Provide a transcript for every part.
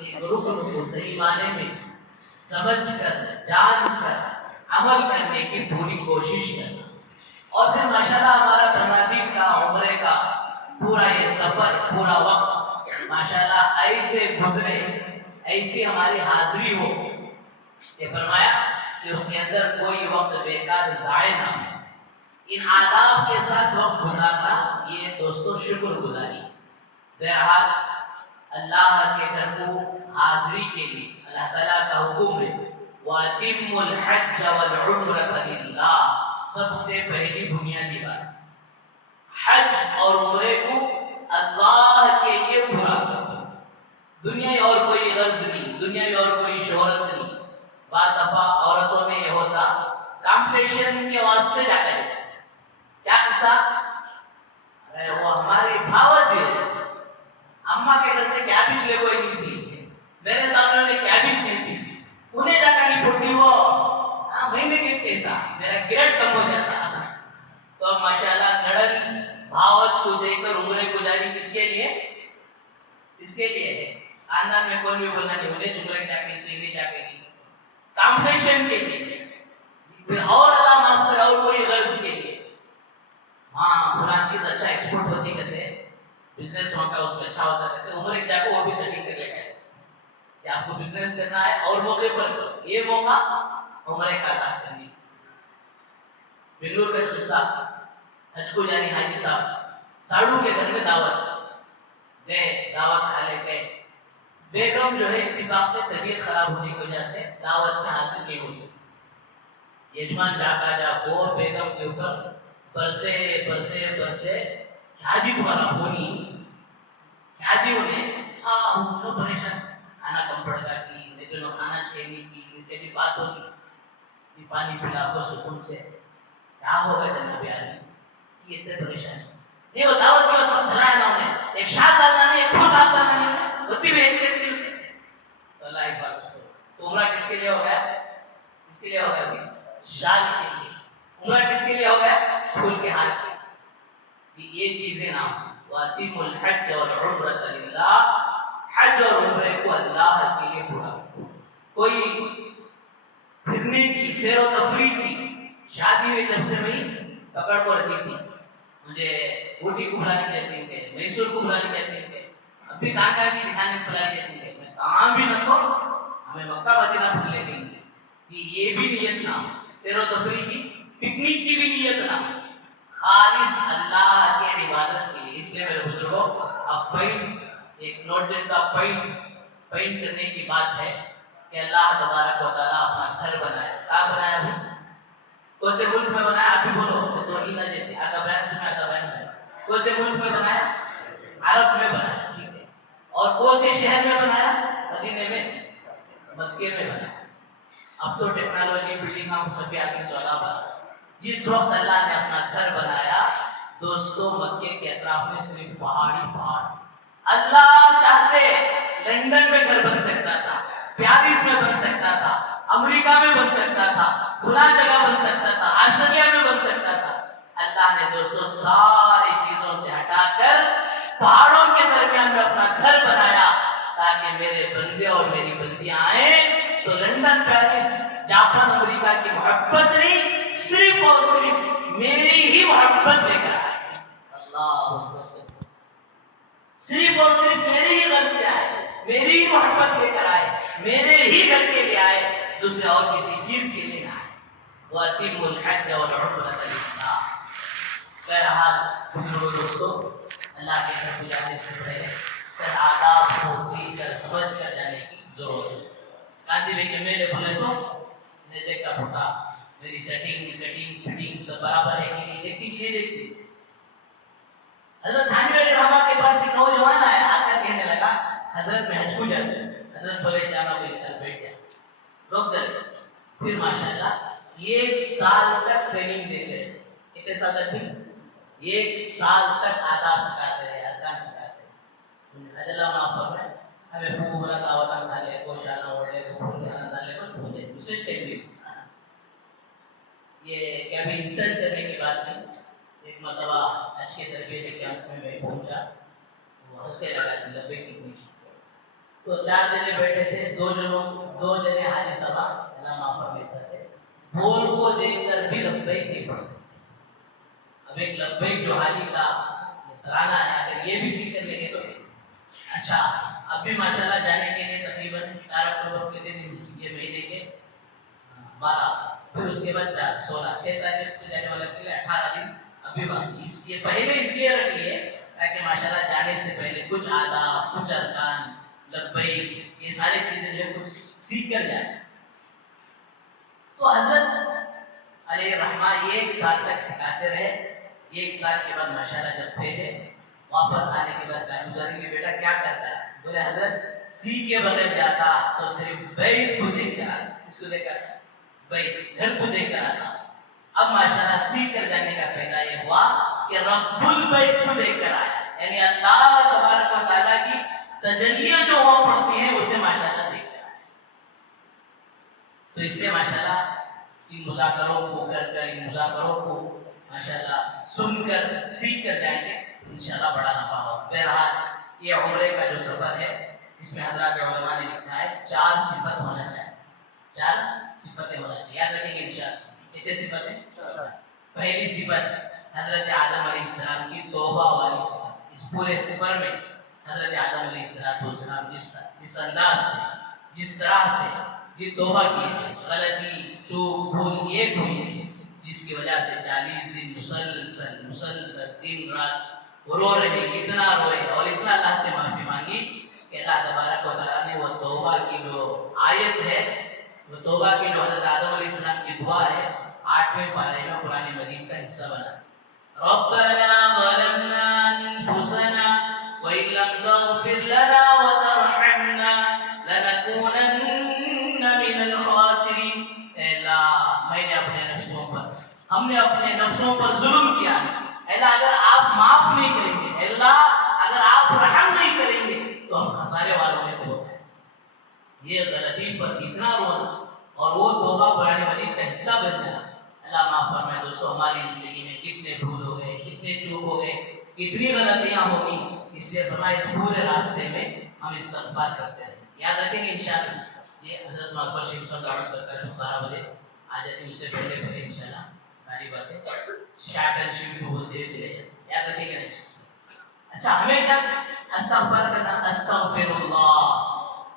ایک رکن کو صحیح معنی میں سمجھ کر جان کر عمل کرنے کی پوری کوشش کرنا. اور پھر ماشاءاللہ ہمارا تنادیف کا عمرے کا پورا یہ سفر پورا وقت ماشاءاللہ ایسے گزرے ایسی ہماری حاضری ہو کہ فرمایا کہ اس کے اندر کوئی وقت بیکار ضائع نہ ہو. ان آداب کے ساتھ وقت گزارنا یہ دوستو شکر گزاری. بہرحال اللہ کے گھر کو حاضری کے لیے اللہ تعالیٰ کا حکم ہے وَأَتِمُّ الْحَجَّ وَالْعُمْرَةَ لِلَّهِ. سب سے پہلی بنیادی بات حج اور عمرے کو اللہ کے لیے پورا کرو. دنیا اور کوئی غرض نہیں, دنیا اور کوئی شہرت نہیں. بعض دفعہ عورتوں میں یہ ہوتا کمپٹیشن کے واسطے جا کر کیا قصہ, ارے وہ ہماری بھاوت ہے, اماں کے گھر سے کیبج لے کوئی نہیں تھی, میرے سامنے انہیں کیبج نہیں تھی, انہیں جا کر ہی پھٹی وہ مہینے کے کیسا میرا گریڈ کم ہو جاتا. تو ماشاءاللہ نڑن بھاوت کو دے کر عمرے کو جاری کس کے لیے, اس کے لیے ہے. خاندان میں کوئی بھی بولنا نہیں انہیں جملے کیا کہ اسے نہیں جا کے نہیں کمپٹیشن کے لیے, پھر اور اللہ معاف کرے اور کوئی غرض کے لیے. ہاں فلان چیز اچھا ایکسپورٹ ہوتی کہتے ہیں, بزنس ہوتا اس میں اچھا ہوتا کہتے ہیں, عمرے جا کو وہ بھی سیٹنگ کر لے گئے کہ آپ کو بزنس کرنا ہے اور موقع پر کرو, یہ موقع عمرے کا ادا کرنے. بنگلور کا قصہ, حج کو جانی حاجی صاحب ساڑو کے گھر میں دعوت گئے, دعوت کھا لے گئے. بیگم جو ہے اتفاق سے طبیعت خراب ہونے کی وجہ سے دعوت میں حاضر نہیں ہو سکی. یجمان جا وہ بیگم کے اوپر برسے برسے برسے کیا جی تمہارا بونی کیا جی انہیں ہاں پریشان کھانا کم پڑ گا کی نہیں تو کھانا چھیڑنے کی نیچے بھی بات ہوگی, پانی پلا کو سکون سے کیا ہوگا جناب آدمی یہ اتنے پریشان نہیں. وہ دعوت کی وہ سمجھلایا نا انہیں, ایک شاد ڈالنا نہیں, ایک کھوٹ ڈالنا نہیں, ہوتی بھی ایسے تھی اسے. تو اللہ ایک بات کرو, تو عمرہ کس کے لیے ہو گیا, کس کے لیے ہو گیا, شال کے لیے. عمرہ کس کے لیے ہو گیا, پھول کے ہاتھ کے. یہ چیزیں نا وَأَتِمُّ الْحَجَّ وَالْعُمْرَةَ لِلَّهِ, حج اور عمرے کو اللہ کے لیے پورا کرو. کوئی پھرنے کی سیر و تفریح کی شادی ہوئی جب سے میں پکڑ کو رکھی تھی, مجھے اوٹی کو بلانے کہتے ہیں, میسور کو بلانے کہتے ہیں, اب بھی کہاں کہاں کی دکھانے کو بلانے کہتے ہیں, میں کام بھی نہ کو ہمیں مکہ مدینہ پھر لے گئے کہ یہ بھی نیت نہ سیر و تفریح کی, پکنک کی بھی نیت نہ, خالص اللہ کی عبادت کے لیے. اس لیے میرے بزرگوں اب پوائنٹ ایک نوٹ دیتا, پوائنٹ کرنے کی بات ہے کہ اللہ تبارک و تعالیٰ اپنا گھر بنایا. کہاں بنایا بھی, کون سے ملک میں بنایا, آپ بھی بولو تو عیدہ دیتے آگا بیان تمہیں آگا بیان ہے. کون سے ملک میں بنایا, عرب میں بنایا, ٹھیک ہے. اور کون سے شہر میں بنایا, مدینے میں, مکے میں بنایا. اب تو ٹیکنالوجی بلڈنگ ہم سب کے آگے سوالہ بنا. جس وقت اللہ نے اپنا گھر بنایا دوستو مکے کے اطراف میں صرف پہاڑی پہاڑ. اللہ چاہتے لندن میں گھر بن سکتا تھا, پیرس میں بن سکتا تھا, امریکہ میں بن سکتا تھا, فلان جگہ بن سکتا تھا, آسٹریلیا میں بن سکتا تھا. اللہ نے دوستو ساری چیزوں سے ہٹا کر پہاڑوں کے درمیان میں اپنا گھر بنایا تاکہ میرے بندے اور میری بندیاں آئیں تو لندن, پیرس, جاپان, امریکہ کی محبت نہیں, صرف اور صرف میری ہی محبت لے کر آئے. اللہ صرف اور صرف میری ہی گھر سے آئے, میری ہی محبت لے کر آئے, میرے ہی گھر کے لیے آئے, دوسرے اور کسی چیز کے لیے آئے. وَأَتِمُّ الْحَجَّ وَالْعُمْرَةَ لِلَّهِ. بہرحال دوستو اللہ کے گھر کو جانے سے پہلے پھر آداب کو سیکھ کر سمجھ کر جانے کی ضرورت ہے. گاندھی بھائی کے میلے کھلے تو نے دیکھا پھوٹا میری سیٹنگ کٹنگ فٹنگ سب برابر ہے کہ نہیں, دیکھتی کہ نہیں دیکھتی. حضرت تھانوی علیہ رحمہ کے پاس ایک نوجوان آیا, آ کر کہنے لگا حضرت میں حج کو جاتا ہوں. حضرت بولے جانا کوئی سال بیٹھ گیا, روک دے. پھر ماشاءاللہ 1 سال تک ٹریننگ دیتے رہے. کتنے سال تک بھی, 1 سال تک آداب سکھاتے رہے, ارکان سکھاتے رہے. اللہ معاف فرمائے, ہمیں پورا دعوت کھا لے, گوشانہ اوڑے, پھول کے کھانا ڈالے, پر بھولے اسے ٹائم. یہ کیا بھی انسلٹ کرنے کی بات نہیں. ایک مرتبہ اچھی تربیت کے کیمپ میں میں پہنچا, وہ ہنسنے لگا تھی, لبیک سیکھنے کی. تو 4 جنے بیٹھے تھے، 2 جنے حاجی صاحب اللہ معاف فرمائے سکتے، بول کو دیکھ کر بھی لبیک نہیں پڑھ سکتے۔ اب ایک لبیک جو حاجی کا ترانہ ہے، اگر یہ بھی سیکھ کر لیں گے تو کیسے؟ اچھا، اب بھی ماشاءاللہ جانے کے لیے تقریباً 4 اکتوبر کے دن یہ مہینے کے 12، پھر اس کے بعد 16 6 تاریخ کو جانے والے کے لیے 18 دن ابھی باقی۔ یہ پہلے اس لیے رکھ لیے تاکہ ماشاءاللہ جانے سے پہلے کچھ آداب، کچھ ارکان، لبیک، یہ ساری چیزیں جو کچھ سیکھ کر جائیں۔ تو حضرت علیہ الرحمہ 1 سال تک سکھاتے رہے۔ 1 سال کے بعد ماشاءاللہ جب بھیجے، واپس آنے کے بعد کہا گزاریں گے بیٹا کیا کرتا ہے؟ بولے حضرت سیکھ کے بغیر جاتا تو صرف بیت کو دیکھ کر آتا۔ اس کو دیکھ کر بیت گھر کو دیکھ کر آتا۔ اب ماشاءاللہ سیکھ کر جانے کا فائدہ یہ ہوا کہ رب البیت کو دیکھ کر آیا، یعنی اللہ تبارک و تعالیٰ کی تجلیاں جو وہاں پڑتی ہیں اسے ماشاءاللہ دیکھ کر آیا۔ تو اس لیے ماشاءاللہ ان مذاکروں کو کر کر، ان مذاکروں کو ماشاءاللہ سن کر سیکھ کر جائیں گے، انشاءاللہ بڑا نفع ہو۔ بہرحال یہ عمرے کا جو سفر ہے اس میں حضرات علماء نے لکھا ہے 4 صفت ہونا چاہیے، 4 صفتیں ہونا چاہیے، یاد رکھیں گے انشاءاللہ۔ کتنے صفتیں؟ پہلی صفت حضرت آدم علیہ السلام کی توبہ والی صفت۔ اس پورے سفر میں حضرت آدم علیہ السلام جس انداز سے، جس طرح سے یہ توبہ کی ہے، غلطی، چوک، بھول ایک ہوئی ہے، جس کی وجہ سے 40 دن مسلسل دن رات وہ رو رہے، اتنا روئے اور اتنا اللہ سے معافی مانگی کہ اللہ تبارک و تعالیٰ نے وہ توبہ کی جو آیت ہے، وہ توبہ کی جو حضرت آدم علیہ السلام کی دعا ہے، 8ویں پارے میں قرآن مجید کا حصہ بنا۔ ربنا ظلمنا انفسنا وان لم تغفر لنا وترحمنا لنكونن من الخاسرین۔ اے اللہ، میں نے ہم نے اپنے نفسوں پر ظلم کیا ہے، اللہ اگر آپ معاف نہیں کریں گے، اللہ اگر آپ رحم نہیں کریں گے تو ہم خسارے والوں میں سے ہوتے ہیں۔ یہ غلطی پر اتنا رونا اور وہ توبہ قرآن مجید کا حصہ بن جانا، اللہ معاف فرمائے۔ دوستو ہماری زندگی میں کتنے بھول ہو گئے، کتنے چوک ہو گئے، کتنی غلطیاں ہوگی، اس لیے فرمایا اس پورے راستے میں ہم استغفار کرتے رہیں۔ یاد رکھیں گے انشاءاللہ۔ یہ حضرت مولانا شیخ صاحب دعوت کرتا ہے 12 بجے آ جاتے ہیں، اس سے پہلے انشاءاللہ ساری باتیں شارٹ اینڈ شیٹ کو بولتے ہوئے چلے جائیں، یاد رکھیں گے نہیں۔ اچھا، ہمیں کیا استغفار کرنا؟ استغفر اللہ،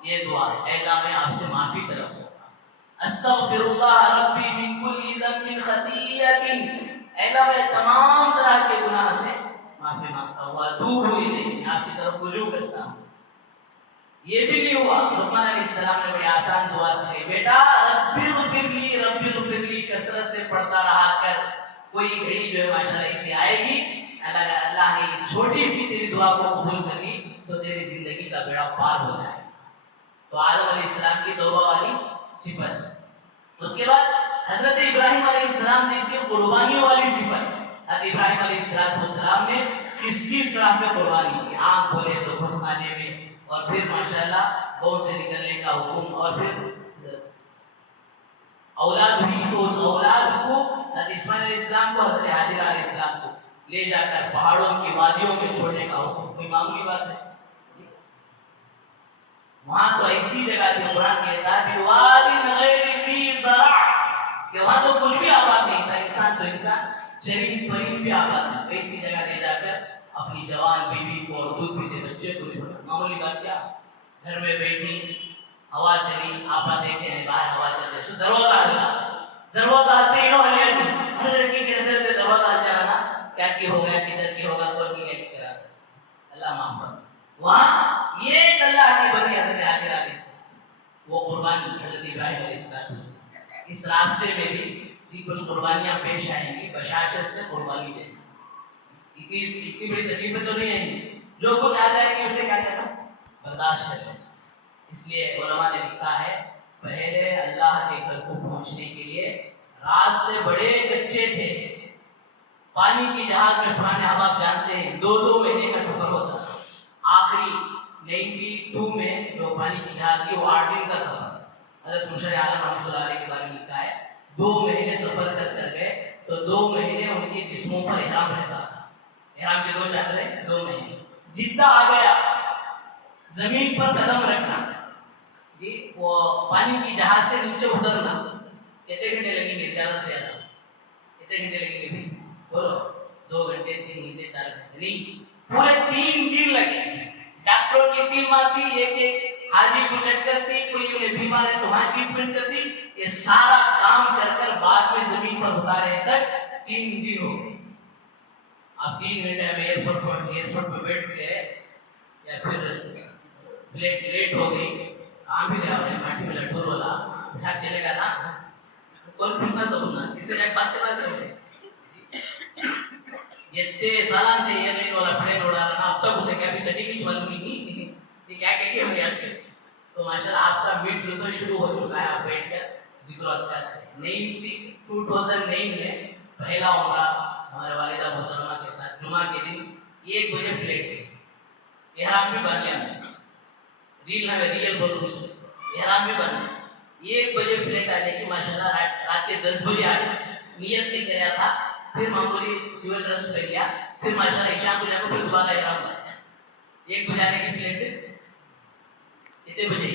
یہ دعا ہے، اے اللہ میں آپ سے معافی طلب کرتا ہوں۔ استغفر اللہ ربی من کل ذنب خطیئۃ، اے اللہ میں تمام طرح کے گناہ سے معافی مانگتا ہوں، واتوب الیہ، آپ کی طرف رجوع کرتا ہوں۔ یہ بھی نہیں ہوا، لقمان علیہ السلام نے بڑی آسان دعا سکھائی، بیٹا ربی اغفر لی کثرت سے پڑھتا رہا کر، کوئی گھڑی جو ہے ماشاءاللہ اسے آئے گی، اللہ نے چھوٹی سی تیری دعا کو قبول کر لی تو تیری زندگی کا بیڑا پار ہو جائے۔ تو آدم علیہ السلام کی توبہ والی صفت۔ اس کے بعد حضرت ابراہیم علیہ السلام نے اسی قربانی والی صفت۔ حضرت ابراہیم علیہ السلام نے کس طرح سے قربانی کی، آنکھ کھولے تو خود کھانے میں، اور پھر ماشاءاللہ گاؤں سے نکلنے کا حکم، اور پھر اولاد ہوئی تو اس اولاد کو حضرت اسماعیل علیہ السلام کو، حضرت حاجر علیہ السلام کو لے جا کر پہاڑوں کی وادیوں میں چھوڑنے کا حکم۔ کوئی معمولی بات ہے؟ وہاں تو ایسی جگہ تھی، قرآن کہتا ہے بِوَادٍ غَيْرِ ذِي زَرْعٍ، کہ وہاں تو کچھ بھی آباد نہیں تھا، انسان تو انسان، چرند پرند بھی آباد نہیں، ایسی جگہ لے جا کر اپنی جوان بیوی کو اور دودھ پیتے بچے کو چھوڑا۔ معمولی بات کیا؟ گھر میں بیٹھی، ہوا چلی، آپ دیکھیں باہر ہوا چل رہی، دروازہ ہلا، دروازہ ہلتے ہی نو ہلیا تھی، ہر لڑکی کہتے رہتے دروازہ ہل جانا نا، کیا کی ہو گیا، کدھر کی ہوگا، کون کی کیا کرا تھا، اللہ معاف کر۔ وہاں یہ ایک اللہ کی بنی حضرت حاجر علیہ السلام، وہ قربانی حضرت ابراہیم علیہ السلام۔ اس راستے میں بھی کچھ قربانیاں پیش آئیں گی، بشاشت سے قربانی دیں، اتنی بڑی تکلیفیں تو نہیں آئیں گی، جو کچھ آ جائے گی اسے کیا کرنا؟ برداشت کرنا۔ اس لیے علماء نے لکھا ہے پہلے اللہ کے گھر کو پہنچنے کے لیے راستے بڑے کچے تھے، پانی کی جہاز میں پرانے احباب جانتے ہیں 2 مہینے کا سفر ہوتا تھا، آخری 92 میں جو پانی کی جہاز کی وہ 8 دن کا سفر۔ حضرت مرشد عالم رحمۃ اللہ علیہ کے بارے میں لکھا ہے 2 مہینے سفر کر گئے تو 2 مہینے ان کی جسموں پر احرام رہتا تھا، احرام کے 2 چادریں 2 مہینے۔ جدہ آ گیا زمین پر قدم رکھنا جی وہ پانی کی جہاز سے نیچے اترنا کتنے گھنٹے لگیں گے زیادہ سے زیادہ کتنے گھنٹے لگیں گے بولو 2 گھنٹے 3 گھنٹے 4 گھنٹے نہیں پورے 3 دن لگے ڈاکٹروں کی ٹیم آتی ایک ایک حاجی کو چیک کرتی کوئی انہیں بیمار ہے تو وہاں ٹریٹمنٹ کرتی یہ سارا کام کر بعد میں زمین پر اتارے تک 3 دن ہو گئے آپ 3 گھنٹے میں ایئرپورٹ پہ بیٹھ کے یا پھر لیٹ ہو گئی کام بھی رہا ماٹھی میں لٹور والا اٹھا چلے گا نا کون پوچھنا سکنا کسی سے بات کرنا سکتے یہ سالان سے یہ نہیں والا پڑے اڑا رہا اب تک اسے کیا بھی سٹنگ معلوم نہیں یہ کیا کہہ کے ہم یاد کریں تو ماشاءاللہ آپ کا میٹ تو شروع ہو چکا ہے آپ بیٹھ کر ذکر و اذکار نئی 2009 میں پہلا عمرہ ہمارے والدہ محترمہ کے ساتھ جمعہ کے دن 1 بجے فلیٹ تھی احرام بھی بن گیا ریل ہمیں ریل بولوں احرام بھی بن گیا 1 بجے فلیٹ آنے کی ماشاءاللہ رات کے 10 بجے آئے نیت نہیں کریا تھا پھر معمولی سیول ڈریس پہ گیا پھر ماشاءاللہ عشاء کو جا کر پھر دوبارہ احرام کیا 1 بجے آنے کی فلیٹ کتنے بجے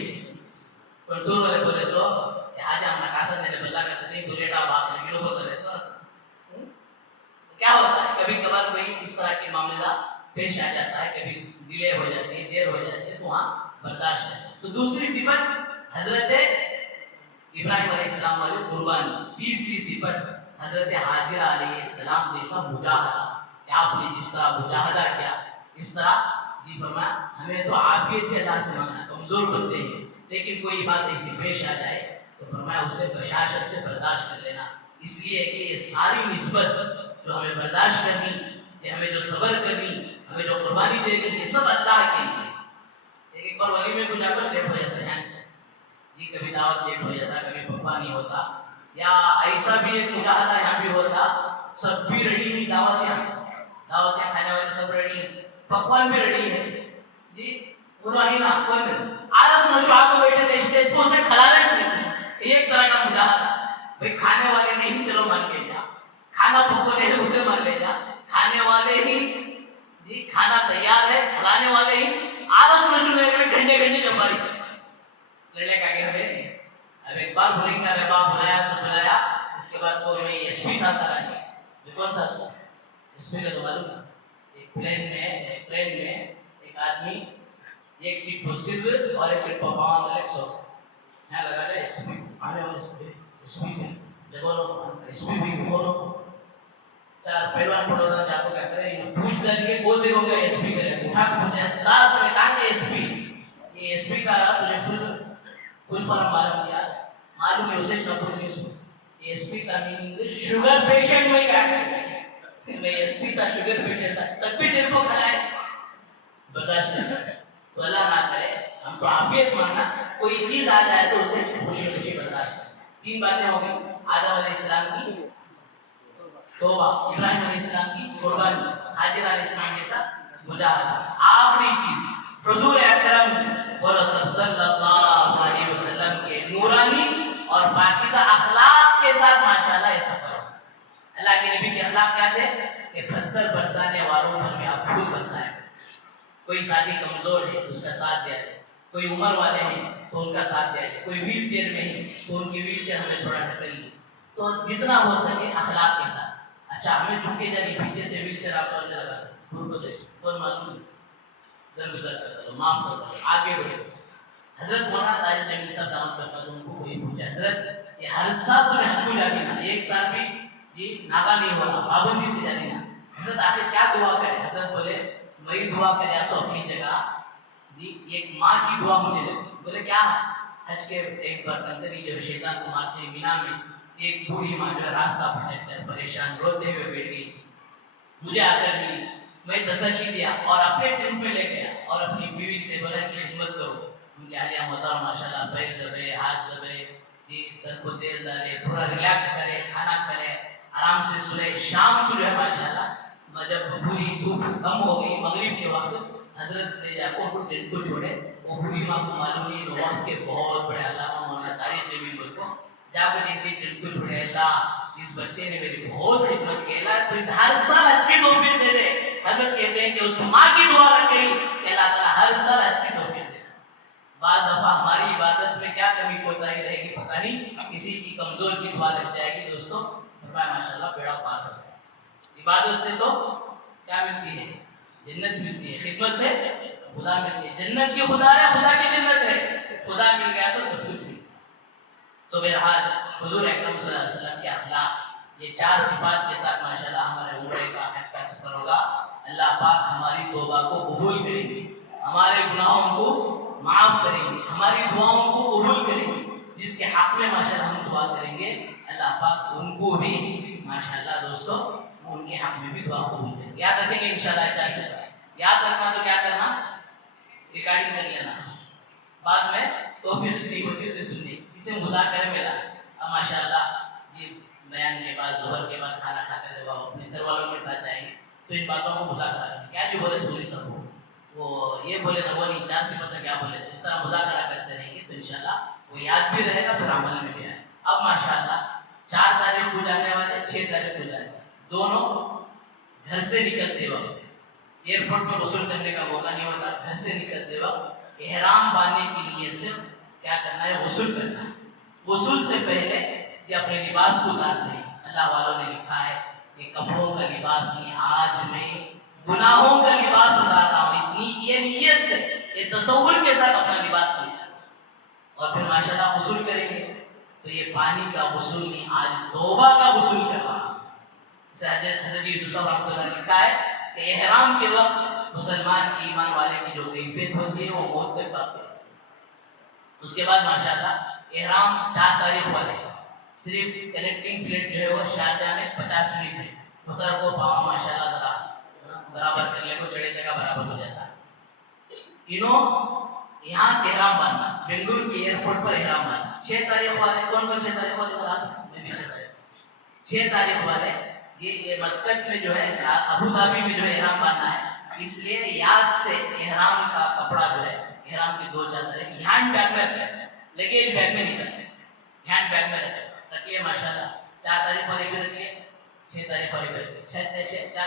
کنٹرول والے بولے سو آج ہم نکاسا دینے بلا کا سدی تو لیٹ آپ آپ نے بولتے رہے سو کیا ہوتا ہے کبھی کبھار کوئی اس طرح کے معاملہ پیش آ جاتا ہے کبھی ڈیلے ہو جاتی ہے دیر ہو جاتی ہے تو وہاں برداشت ہے تو دوسری صفت حضرت ابراہیم علیہ السلام والی قربانی تیسری صفت حضرت حاجرہ علیہ السلام جیسا مجاہدہ کہ آپ نے جس طرح مجاہدہ کیا اس طرح جی فرمایا ہمیں تو عافیت ہے اللہ سے مانگنا کمزور بنتے ہیں لیکن کوئی بات ایسی پیش آ جائے تو فرمایا اسے بشاشت سے برداشت کر لینا اس لیے کہ یہ ساری نسبت جو ہمیں برداشت کرنی کہ ہمیں جو صبر کرنی ہمیں جو قربانی دینی یہ سب اللہ کے لیے ایک بار ولی میں کچھ آپس لیٹ ہو جاتا ہے جی کبھی دعوت لیٹ ہو جاتا کبھی پکوان نہیں ہوتا یا ایسا بھی ایک مجاہدہ یہاں بھی ہوتا سب بھی ریڈی ہیں دعوتیں کھانے والے سب ریڈی ہیں پکوان بھی ریڈی ہے جی انہوں ہی نا کون آرس مشوا کو بیٹھے تھے اسٹیج پہ اسے کھلانا چاہیے ایک طرح کا مجاہدہ بھئی کھانے والے نہیں چلو مان لے جا کھانا پکونے ہے اسے مان لے جا کھانے والے ہی جی کھانا تیار ہے کھلانے والے ہی آرس مشوا میں گھنٹے گھنٹے جمباری لڑنے کا کہ ہمیں اب ایک بار بولیں گا رباب بلایا اس کے بعد تو میں ایس پی تھا سارا یہ کون تھا اس کو ایس پی کا تو معلوم ہے ایک پلین میں ایک آدمی ایک سیٹ پر سر اور ایک سیٹ پر باؤں ریلیکس ہو یہاں لگا لے ایس پی آنے والے ایس پی جگہ ایس پی بھی بولو چار پہلوان پڑھو تھا جا کو کیا کرے پوچھ دل کے کو سے ہو گیا ایس پی کرے اٹھا کے پوچھے ساتھ میں کہا کہ ایس پی یہ ایس پی کا تجھے فل فارم معلوم ہے اسے نپور نہیں سو ایس پی کا میننگ شوگر پیشنٹ میں کیا کرے میں ایس پی تھا شوگر پیشنٹ تھا تب بھی دل کو کھلائے برداشت نہیں تو اللہ نہ کرے ہم تو عافیت مانگنا کوئی چیز آ جائے تو اسے خوشی خوشی برداشت کریں 3 باتیں ہو گئی آدم علیہ السلام کی توبہ ابراہیم علیہ السلام کی قربانی حاجر علیہ السلام کے ساتھ مجاہدہ آخری چیز رسول اکرم صلی اللہ علیہ وسلم کے نورانی اور پاکیزہ اخلاق کے ساتھ ماشاءاللہ ایسا کرو اللہ کے نبی کے اخلاق کیا تھے کہ پتھر برسانے والوں پر بھی آپ پھول برسائیں کوئی ساتھی کمزور ہے اس کا ساتھ دیا جائے کوئی عمر والے ہیں تو ان کا ساتھ دیا جائے کوئی ویل چیئر میں ہے تو ان کی ویل چیئر ہمیں تھوڑا ڈھکلیے تو جتنا ہو سکے اخلاق کے ساتھ اچھا ہمیں جھکے جائے پیچھے سے ویل چیئر آپ کو لگا دور کو دے کون معلوم درگزر کرتا تو معاف کر دو آگے بڑھے حضرت مولانا طاہر نبی صاحب دعوت کرتا تو ان کو کوئی پوچھا حضرت یہ ہر سال تو حج کو جاتی نا ایک سال بھی جی ناغا نہیں ہونا پابندی سے جاتی نا حضرت آخر کیا دعا کرے حضرت بولے میں دعا کرے ایسا اپنی جگہ جی ایک ماں کی دعا مجھے دے بولے کیا حج کے ایک بار کندری جب شیطان کو مارتے مینا میں ایک بوڑھی ماں جو راستہ بھٹک کر پریشان روتے ہوئے بیٹھ گئی مجھے آ کر ملی میں تسلی دیا اور اپنے ٹینٹ میں لے گیا اور اپنی بیوی سے بولا کہ خدمت کرو ان کے اہلیہ محترم ماشاءاللہ پیر دبے ہاتھ دبے جی سر کو تیل ڈالے پورا ریلیکس کرے کھانا کھائے آرام سے سوئے شام کو جو ہے ماشاءاللہ جب پوری دھوپ کم ہو گئی مغرب کے وقت حضرت نے یعقوب ٹینٹ کو چھوڑے وہ بوڑھی ماں کو معلوم نہیں وقت کے بہت بڑے علامہ مولانا طارق جمیل کو جا کر اسی ٹینٹ کو چھوڑے اللہ اس بچے نے میری بہت خدمت کی اللہ تو اس ہر سال حج کی توفیق دے دے حضرت کہتے ہیں کہ اس ماں کی دعا رکھ گئی کہ اللہ تعالیٰ ہر سال حج کی توفیق بعض دفعہ ہماری عبادت میں کیا کمی کوتاہی رہے گی پتہ نہیں، کسی کی کمزور کی دعا لگ جائے گی دوستوں، فرمایا ماشاءاللہ بیڑا پار ہو جائے۔ عبادت سے تو کیا ملتی ہے؟ جنت ملتی ہے، خدمت سے خدا ملتی ہے، جنت کی خدا ہے، خدا کی جنت ہے، خدا مل گیا تو سب کچھ مل گیا۔ تو بہرحال حضور اکرم صلی اللہ علیہ وسلم کے اخلاق، یہ 4 صفات کے ساتھ ماشاءاللہ ہمارے عمرے کا حج کا سفر ہوگا۔ اللہ پاک ہماری توبہ کو قبول کریں گے، ہمارے گناہوں کو معاف کریں گے، ہماری دعاؤں کو قبول کریں گے۔ جس کے حق میں ماشاءاللہ ہم دعا کریں گے، اللہ پاک ان کو بھی ماشاءاللہ دوستوں ان کے حق میں بھی دعا قبول کریں گے۔ یاد رکھیں گے انشاءاللہ چاہیے، یاد رکھنا تو کیا کرنا، ریکارڈنگ کر لینا، بعد میں توفیق نہیں ہوتی اسے سننے، اسے مذاکرے میں لانا۔ اب ماشاءاللہ یہ بیان کے بعد ظہر کے بعد کھانا کھا کر جب آپ اپنے گھر والوں کے ساتھ جائیں گے تو ان باتوں کو مذاکرہ کریں، کیا جو بولے سوری سب ہو، وہ یہ بولے نہ وہ نہیں، 4 صفتیں کیا بولے، اس طرح مذاکرہ کرتے رہیں گے تو انشاءاللہ وہ یاد بھی رہے گا، پھر عمل میں بھی آئے۔ اب ماشاءاللہ 4 تاریخ کو جانے والے، 6 تاریخ کو جانے والے، دونوں گھر سے نکلتے وقت ایئرپورٹ میں غسل کرنے کا موقع نہیں ہوتا، گھر سے نکلتے وقت احرام باندھنے کی نیت سے کیا کرنا ہے، غسل کرنا ہے۔ غسل سے پہلے یہ اپنے لباس کو اتارتے ہیں۔ اللہ والوں نے لکھا ہے کہ کپڑوں کا لباس نہیں، آج میں گناہوں کا لباس اتارتا ہوں، اس یہ نیت سے، یہ تصور کے ساتھ اپنا لباس لیا اور پھر ماشاءاللہ غسل کریں گے تو یہ پانی کا غسل نہیں، آج توبہ کا غسل کر رہا ہوں۔ حضرت یوسف رحمۃ اللہ نے لکھا ہے کہ احرام کے وقت مسلمان کی، ایمان والے کی جو کیفیت ہوتی ہے وہ موت تک باقی ہے۔ اس کے بعد ماشاءاللہ احرام 4 تاریخ والے صرف کنیکٹنگ فلائٹ جو ہے وہ شارجہ میں 50 منٹ ہے، اتر کو پاؤں ماشاءاللہ ذرا برابر کرنے کو چڑھے کا برابر ہو جاتا ہے۔ انہوں یہاں احرام باندھنا، بنگلور کے ایئرپورٹ پر احرام باندھنا۔ 6 تاریخ والے کون کون 6 تاریخ والے ذرا میں بھی 6 تاریخ والے یہ مسکٹ میں جو ہے ابو ظبی میں جو احرام باندھنا ہے، اس لیے یاد سے احرام کا کپڑا جو ہے، احرام کی 2 چادریں ہینڈ بیگ میں رکھیں، لگیج بیگ میں نہیں رکھیں، ہینڈ بیگ میں رکھیے ماشاءاللہ۔ 4 تاریخ والے بھی رکھیے، 6 تاریخ والے بھی رکھیے۔ 4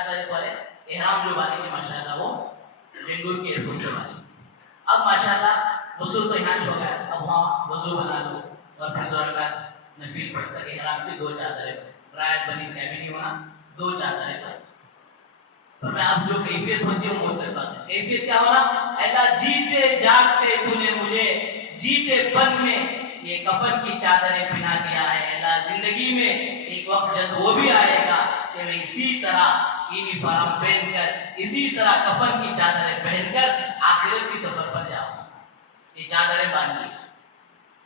تاریخ والے احرام جو باندھیں گے ماشاءاللہ وہ بنگلور کے ایئرپورٹ سے باندھیں۔ اب ماشاءاللہ غسل تو یہاں ہو گیا، اب وہاں وضو بنا لو اور پھر 2 رکعت نفل پڑھ کر احرام کی 2 چادریں، رعایت بنی کیا بھی نہیں ہونا، 2 چادریں پڑھ۔ فرمایا اب جو کیفیت ہوتی ہے وہ موت تک باقی ہے۔ کیفیت کیا ہونا، اللہ جیتے جاگتے تو نے مجھے جیتے پن میں یہ کفن کی چادریں پہنا دیا ہے۔ اللہ زندگی میں ایک وقت جب وہ بھی آئے گا کہ میں اسی طرح یونیفارم پہن کر، اسی طرح کفن کی چادریں پہن کر آخرت کی سفر پر جاؤں۔ یہ چادریں باندھیے،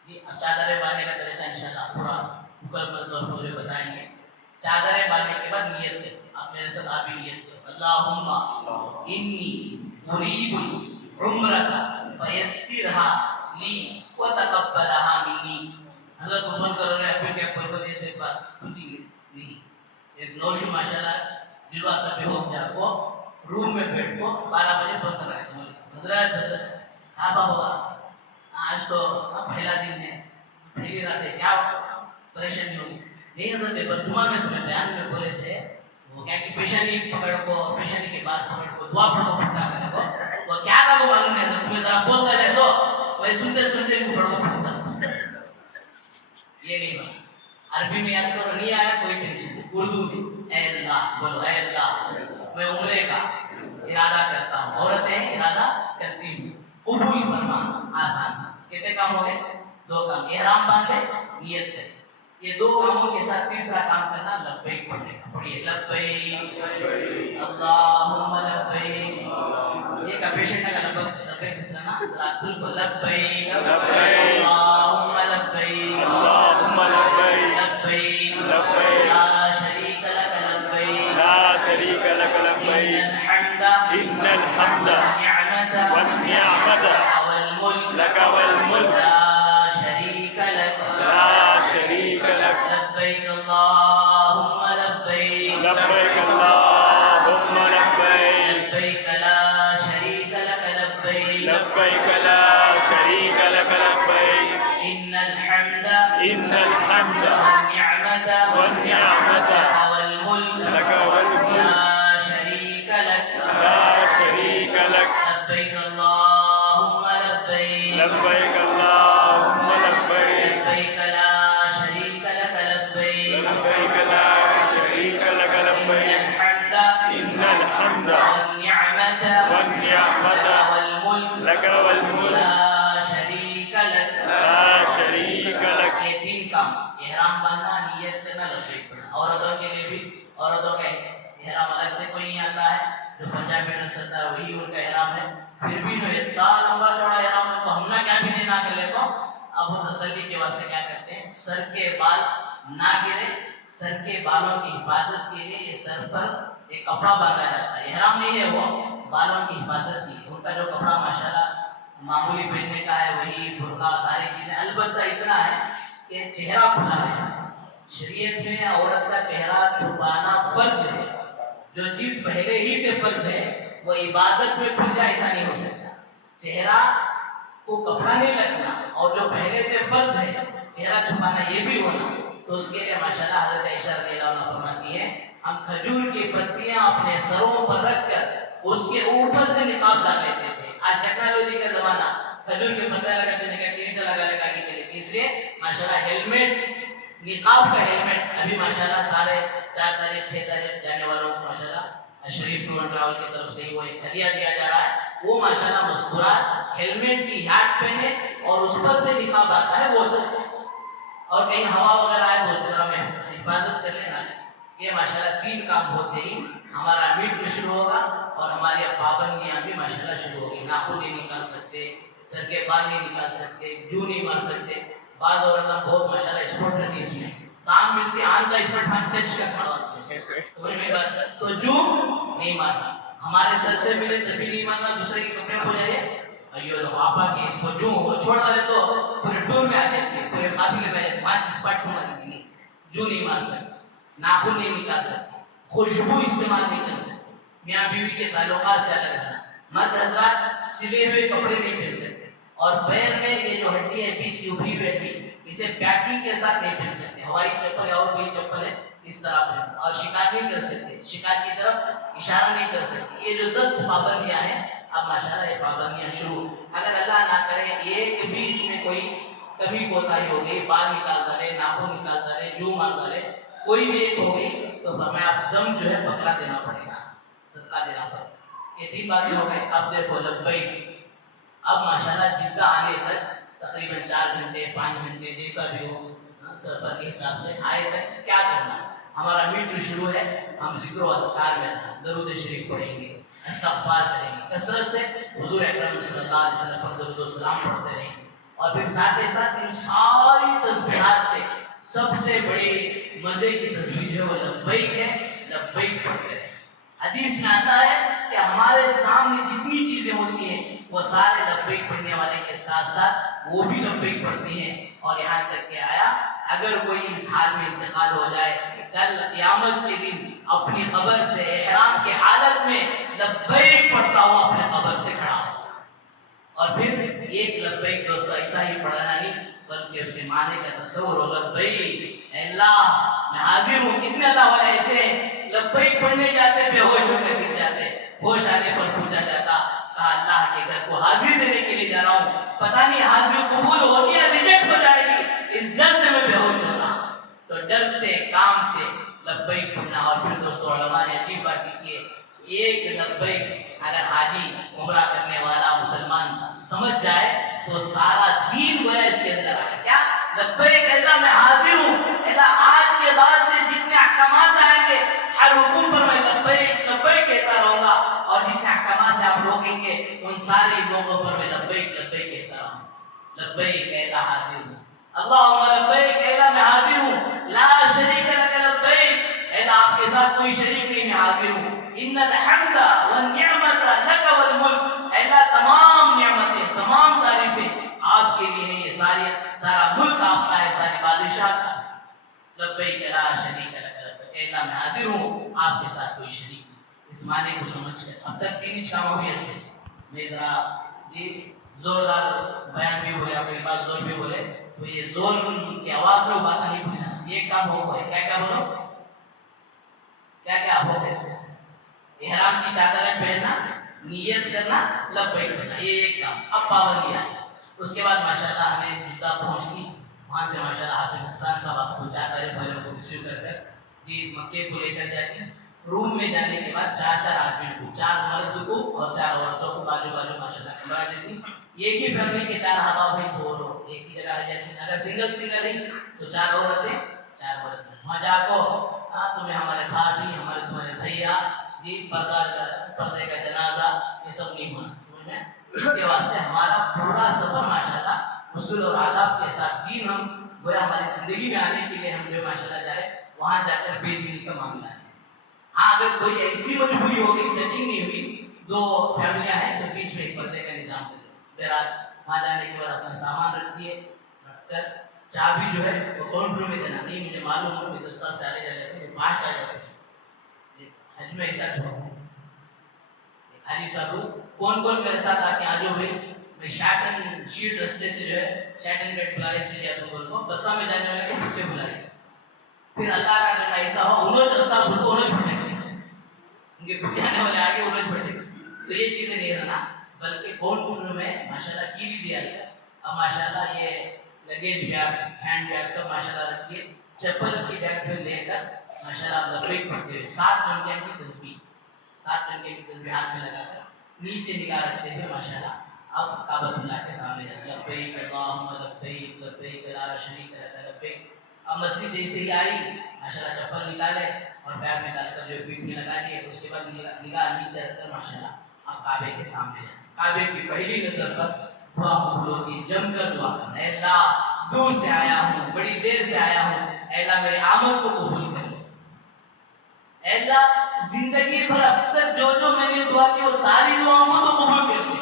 یہ چادریں باندھنے کا طریقہ انشاءاللہ پورا مکمل طور پر مجھے بتائیں گے۔ چادریں باندھنے کے بعد نیت کریں، آپ میرے ساتھ آپ بھی نیت کریں، اللہم انی ارید العمرۃ فیسرها لی وتقبلها منی۔ حضرت کو فون کرو رہے پھر کیا کوئی کو دیتے ایک بار پوچھیں نہیں، ایک نوش ماشاءاللہ جلوہ سب بھی ہو گیا کو روم میں بیٹھ کو 12 بجے فون کر رہے ہیں، حضرت آبا ہوگا آج تو پہلا دن ہے، پہلی رات ہے، کیا پریشانی ہوگی؟ نہیں حضرت برجمہ میں تمہیں بیان میں بولے تھے وہ کیا کہ پیشانی پکڑ کو، پیشانی کے بعد پکڑ کو دعا پڑھو پھٹنا کرنے کو، وہ کیا تھا وہ معلوم نہیں حضرت، تمہیں ذرا بولتا جائے تو وہ سنتے سنتے ان کو پڑھو پھٹتا تھا، یہ نہیں بنا۔ عربی میں یاد کرو، نہیں آیا کوئی ٹینشن، اردو میں اے اللہ بولو، اے اللہ میں عمرے کا ارادہ کرتا ہوں، عورتیں ارادہ کرتی ہوں، قبول فرما۔ آسان، کتنے کام ہو گئے؟ 2 کام، احرام باندھے، نیت کرے، یہ 2 کاموں کے ساتھ تیسرا کام کرنا لبیک پڑھنے کا۔ پڑھیے لبیک اللہم لبیک، یہ کا پیشنٹ کا لبیک اس طرح نا بالکل لبیک اللہم لبیک اللہم لبیک لبیک لا شریک لک لبیک لا شریک لک لبیک ان الحمد والنعمت لک والملک لا شریک لک لا شریک لک لبیک اللہم لبیک لبیک اللہم لبیک لبیک لا شریک لک لبیک لبیک لا شریک لک لبیک ان الحمد والنعمت والملک لک والملک لا شریک لک لا شریک لک لبیک اللہم لبیک لبیک اللہم لبیک لبیک لا شریک لک لبیک لبیک لا شریک لک لبیک ان الحمد والنعمت والنعمت والملک لک والملک لا شریک لک لا شریک لک. یہ تین کام: احرام باندھنا، نیت کرنا، لبیک پڑھنا. عورتوں کے لیے بھی، عورتوں کا احرام الگ سے کوئی نہیں آتا ہے، جو پنجاب میں سکتا ہے وہی ان کا احرام ہے. پھر بھی جو اتنا لمبا چوڑا احرام ہے تو ہم نہ کیا بھی نہیں نہ کر لے تو اب وہ تسلی کے واسطے کیا کرتے ہیں، سر کے بال نہ گرے، سر کے بالوں کی حفاظت کے لیے یہ سر پر ایک کپڑا باندھا جاتا ہے. احرام نہیں ہے وہ، بالوں کی حفاظت کی. ان کا جو کپڑا ماشاءاللہ معمولی پہننے کا ہے، وہی برقع ساری چیزیں. البتہ اتنا ہے کہ چہرہ کھلا ہے. شریعت میں عورت کا چہرہ چھپانا فرض ہے. جو چیز پہلے ہی سے فرض ہے وہ عبادت میں کھل جائے ایسا نہیں ہو سکتا. چہرہ کو کپڑا نہیں لگنا اور جو پہلے سے فرض ہے چہرہ چھپانا یہ بھی ہونا، تو اس کے لیے ماشاءاللہ حضرت عائشہ رضی اللہ عنہا فرماتی ہے ہم کھجور کی پتیاں اپنے سروں پر رکھ کر اس کے اوپر سے نقاب ڈال لیتے تھے. آج ٹیکنالوجی کا زمانہ، کھجور کے پتے لگا کے نکال کے نیچے لگا لگا کے لیے. تیسرے ماشاءاللہ ہیلمٹ، نقاب کا ہیلمٹ ابھی ماشاءاللہ سارے 4 تاریخ 6 تاریخ جانے والوں کو ماشاءاللہ شریف ٹور اینڈ ٹریول کی طرف سے وہ ایک ہدیہ دیا جا رہا ہے. وہ ماشاءاللہ مسکرات ہیلمٹ کی ہیٹ پہنے اور اس پر سے نقاب آتا ہے وہ دو، اور کہیں ہوا وغیرہ آئے تو اس طرح میں حفاظت کر لینا. یہ ماشاءاللہ 3 کام ہوتے ہی ہمارا میٹر شروع ہوگا اور ہماری پابندیاں بھی ماشاءاللہ شروع ہوگی. ناخن نہیں نکال سکتے، سر کے بال نہیں نکال سکتے، جو نہیں مار سکتے. بعض عورتیں بہت ماشاءاللہ اسپورٹ رہتی ہے، اس میں کام ملتی آن کا اسپورٹ ہم ٹچ کر کھڑا ہوتا ہے. سمجھ میں بات؟ تو جو نہیں مارنا، ہمارے سر سے ملے تبھی نہیں مارنا. دوسرے کے کپڑے ہو جائے ایو آپا کے اس کو جو وہ چھوڑ دے تو پورے ٹور میں آ جاتے ہیں، پورے قافلے میں آ جاتے ہیں. وہاں اسپاٹ کو ماری نہیں، جو نہیں مار سکتے، ناخن نہیں نکال سکتے، خوشبو استعمال نہیں کر سکتے، میاں بیوی کے تعلقات سے الگ رہنا. مرد حضرات سلے ہوئے کپڑے نہیں پہن سکتے، اور پیر میں یہ جو ہڈی ہے بیچ کی ابری ہوئی ہڈی، اسے پیکنگ کے ساتھ نہیں پہن سکتے. ہوائی چپل یا اور کوئی چپل ہے اس طرح پہن، اور شکار نہیں کر سکتے، شکار کی طرف اشارہ نہیں کر سکتے. یہ جو 10 پابندیاں ہیں اب ماشاءاللہ یہ پابندیاں شروع. اگر اللہ نہ کرے ایک بھی اس میں کوئی کمی کوتاہی ہو گئی، بال نکال ڈالے، ناخن نکال ڈالے، جو مار ڈالے، کوئی بھی ایک ہو گئی تو فرمایا اب دم جو ہے بکرا دینا پڑے گا، صدقہ دینا پڑے گا. یہ 3 باتیں ہو گئی. اب دیکھو لبیک، اب ماشاءاللہ جدہ آنے تک تقریباً 4 گھنٹے 5 گھنٹے جیسا بھی ہو سفر کے حساب سے آئے تک کیا کرنا. ہمارا میٹر شروع ہے، ہم ذکر و اذکار میں درود شریف پڑھیں گے، استغفار کریں گے کثرت سے، حضور اکرم صلی اللہ علیہ وسلم پر درود و سلام پڑھتے رہیں گے. اور پھر ساتھ ہی ساتھ ان ساری تسبیحات سے سب سے بڑی مزے کی تسبیح جو ہے وہ لبیک ہے. لبیک پڑھتے رہیں. حدیث میں آتا ہے کہ ہمارے سامنے جتنی چیزیں ہوتی ہیں وہ سارے لبیک پڑھنے والے کے ساتھ ساتھ وہ بھی لبیک پڑھتی ہیں. اور یہاں تک کہ آیا اگر کوئی اس حال میں انتقال ہو جائے، کل قیامت کے دن اپنی قبر سے احرام کی حالت میں لبیک پڑھتا ہوا اپنے قبر سے کھڑا ہو. اور پھر ایک لبیک دوستو ایسا ہی پڑھنا نہیں بلکہ اس کے معنی کا تصور ہو. لبیک اے اللہ میں حاضر ہوں. کتنے اللہ والے ایسے لبیک پڑھنے جاتے بے ہوش ہو کر گر جاتے، ہوش آنے پر پوچھا جاتا کہا اللہ کے گھر کو حاضری دینے کے لیے جا رہا ہوں، پتہ نہیں حاضری قبول ہوگی یا ریجیکٹ ہو جائے گی، اس ڈر سے میں بے ہوش ہوتا. تو ڈرتے کامتے لبیک پڑھنا. اور پھر دوستو علماء نے عجیب بات کی کہ ایک لبیک اگر حاجی عمرہ کرنے والا مسلمان سمجھ جائے تو سارا دین گویا اس کے اندر آئے. کیا لبیک اللہ میں حاضر ہوں، اللہ آج کے بعد سے جتنے احکامات آئیں گے ہر حکم پر میں لبیک لبیک کہتا رہوں گا، اور جتنے احکامات سے آپ روکیں گے ان سارے لوگوں پر میں لبیک لبیک کہتا رہوں. لبیک اللہ حاضر ہوں، اللہم لبیک اللہ میں حاضر ہوں، لا شریک لک لبیک اللہ آپ کے ساتھ کوئی شریک نہیں، میں حاضر ہوں. ان الحمد والنعمت لک والملک اللہ تمام نعمتیں تمام تعریفیں آپ کے لیے ہیں، یہ سارا ملک آپ کا ہے، ساری بادشاہ کا. لبیک لا شریک لک لبیک اللہ میں حاضر ہوں، آپ کے ساتھ کوئی شریک نہیں. اس معنی کو سمجھ کر اب تک 3 کاموں بھی ایسے میں ذرا زوردار بیان بھی بولے، آپ ایک بات زور بھی بولے تو یہ زور کی آواز میں بات نہیں بولنا. یہ کام ہو ہے کیا کیا بولو کیا کیا ہو کیسے احرام کی چادریں پہننا، نیت کرنا، لبیک کرنا، یہ ایک کام. اب پابندیاں اس کے بعد ماشاءاللہ ہمیں جدہ پہنچی، وہاں سے ماشاءاللہ حافظ حسان صاحب آپ کو جاتا ہے پہلے ان کو ریسیو کر کر جی مکے کو لے کر جاتے ہیں۔ روم میں جانے کے بعد 4 آدمی کو، 4 مرد کو اور 4 عورتوں کو بازو بازو ماشاءاللہ کمرہ دیتی۔ ایک ہی فیملی کے 4 احباب ہیں تو وہ لوگ ایک ہی جگہ رہ جاتے ہیں۔ اگر سنگل ہیں تو 4 عورتیں 4 مرد، وہاں جا کو تمہیں ہمارے بھابھی، ہمارے تمہارے بھیا جی پردے کا جنازہ یہ سب نہیں ہونا، سمجھ میں؟ اس کے واسطے ہمارا پورا سفر ماشاءاللہ اصول اور آداب کے ساتھ دین ہم گویا ہماری زندگی میں آنے کے لیے ہم جو ماشاءاللہ جا رہے ہیں وہاں جا کر بے دینی کا معاملہ ہے۔ ہاں اگر کوئی ایسی مجبوری ہو گئی، سیٹنگ نہیں ہوئی، 2 فیملیاں ہیں تو بیچ میں ایک پردے کا نظام کر دو۔ بہرحال وہاں جانے کے بعد اپنا سامان رکھ دیے، رکھ کر چابی جو ہے وہ کون روم میں دینا نہیں، مجھے معلوم ہو کہ 10 سال سے آگے جا جاتے ہیں فاسٹ آ جاتے ہیں، حج میں ایسا چھوڑا حاجی صاحب کون میرے ساتھ آ کے آجو بھائی، میں شاٹن شیٹ رستے سے جو ہے شاٹن بیٹ بلا لے چلے جاتا ہوں کو بسا میں جانے والے کو پیچھے بلائے، پھر اللہ کا کرنا ایسا ہو انہوں رستہ بھول کو انہوں پھٹے ان کے پیچھے آنے والے آگے انہوں پھٹے، تو یہ چیزیں نہیں رہنا بلکہ کون میں ماشاءاللہ کی بھی دیا گیا۔ اب ماشاءاللہ یہ لگیج بیگ، ہینڈ بیگ سب ماشاءاللہ رکھ دیے، چپل کی بیگ پہ لے کر ماشاءاللہ لبیک پڑھتے ہوئے 7 گھنٹے کی تسبیح، 7 گھنٹے کی تسبیح ہاتھ میں لگا کر نیچے نگاہ رکھتے ہوئے ماشاءاللہ اب کعبۃ اللہ کے سامنے جاتے، لبیک اللہم لبیک لبیک لا شریک لک لبیک۔ اب مسجد جیسے ہی آئی ماشاءاللہ چپل نکالے اور بیگ نکال کر جو پیٹ میں لگا دیے، اس کے بعد نگاہ نیچے رکھ کر ماشاءاللہ اب کعبے کے سامنے جائیں۔ کعبے کی پہلی نظر پر دعا قبول ہوتی، جم کر دعا کرنا، اے اللہ دور سے آیا ہوں، بڑی دیر سے آیا ہوں، اے اللہ میرے آمد کو قبول کر، اے اللہ زندگی بھر اب تک جو میں نے دعا کی وہ ساری دعاؤں کو تو قبول کر لے،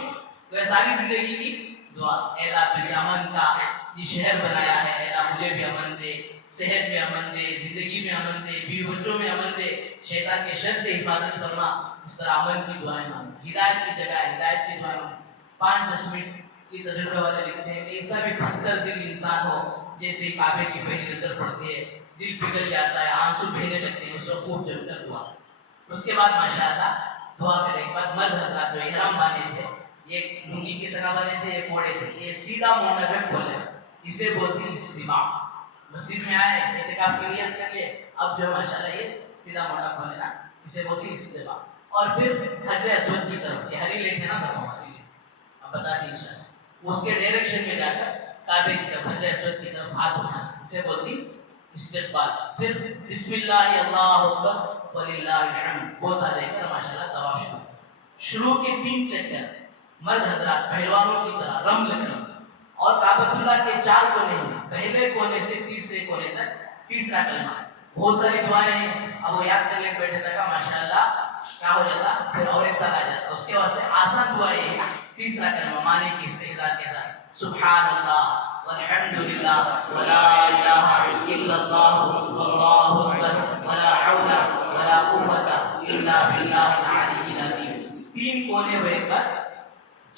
وہ ساری زندگی کی دعا، اے اللہ تجھے امن کا یہ شہر بنایا ہے، اے اللہ مجھے بھی امن دے، صحت میں امن دے، زندگی میں امن دے، بیوی بچوں میں امن دے، شیطان کے شر سے حفاظت فرما۔ اس طرح امن کی دعائیں مانگ، ہدایت کی جگہ ہدایت کی دعائیں مانگ۔ 5-10 منٹ کی تجربے والے لکھتے ہیں کہ ایسا بھی 72 دل انسان ہو جیسے کعبے کی پہلی نظر پڑتی ہے دل پگھل جاتا ہے، آنسو بہنے لگتے ہیں، اس کو خوب جم کر دعا۔ اس کے بعد ماشاءاللہ دعا کرنے کے بعد مرد حضرات جو احرام باندھے تھے، ایک لنگی کے سگا بنے تھے، ایک کوڑے تھے، یہ سیدھا منہ میں کھولے، اسے بولتے ہیں استماع۔ مسجد میں آئے اعتکاف کی نیت کر لیے، اب جو ماشاءاللہ یہ سیدھا منہ کھولے نا، اسے بولتے ہیں استماع۔ اور پھر حجر اسود کی طرف، یہ ہری لیٹ ہے نا دفعہ ہماری لیٹ، اب بتاتے ہیں انشاءاللہ، اس کے ڈائریکشن میں جا کر کعبے کی طرف حجر اسود کی طرف ہاتھ اٹھانا، اسے بولتی استقبال۔ پھر بسم اللہ اللہ اکبر وللہ الحمد بوسہ دے کر ماشاءاللہ طواف شروع کے 3 چکر مرد حضرات پہلوانوں کی طرح رمل کریں، اور کعبۃ اللہ کے 4 کونے ہیں، پہلے کونے سے تیسرے کونے تک تیسرا کلمہ ہے، بہت ساری دعائیں ہیں، اب وہ یاد کر لے بیٹھے تک ماشاءاللہ کیا ہو جاتا، پھر اور ایک ساتھ آ جاتا۔ اس کے واسطے آسان دعائیں ہیں، تیسرا کلمہ معنی کی استحضار کے ساتھ سبحان اللہ والحمدللہ ولا الہ الا اللہ واللہ اکبر ولا حول ولا قوت الا باللہ العلی العظیم۔ 3 کونے ہوئے کر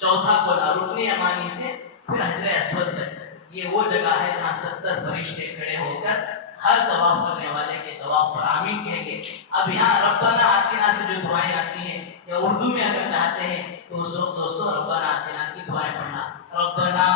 چوتھا کونا رکن یمانی سے پھر حجر اسود تک، یہ وہ جگہ ہے جہاں 70 فرشتے کھڑے ہو کر ہر طواف کرنے والے کے طواف پر آمین کہیں گے۔ اب یہاں ربنا آتنا سے جو دعائیں آتی ہیں یا اردو میں اگر چاہتے ہیں تو اس وقت دوستو ربنا آتنا کی دعائیں پڑھنا، ربنا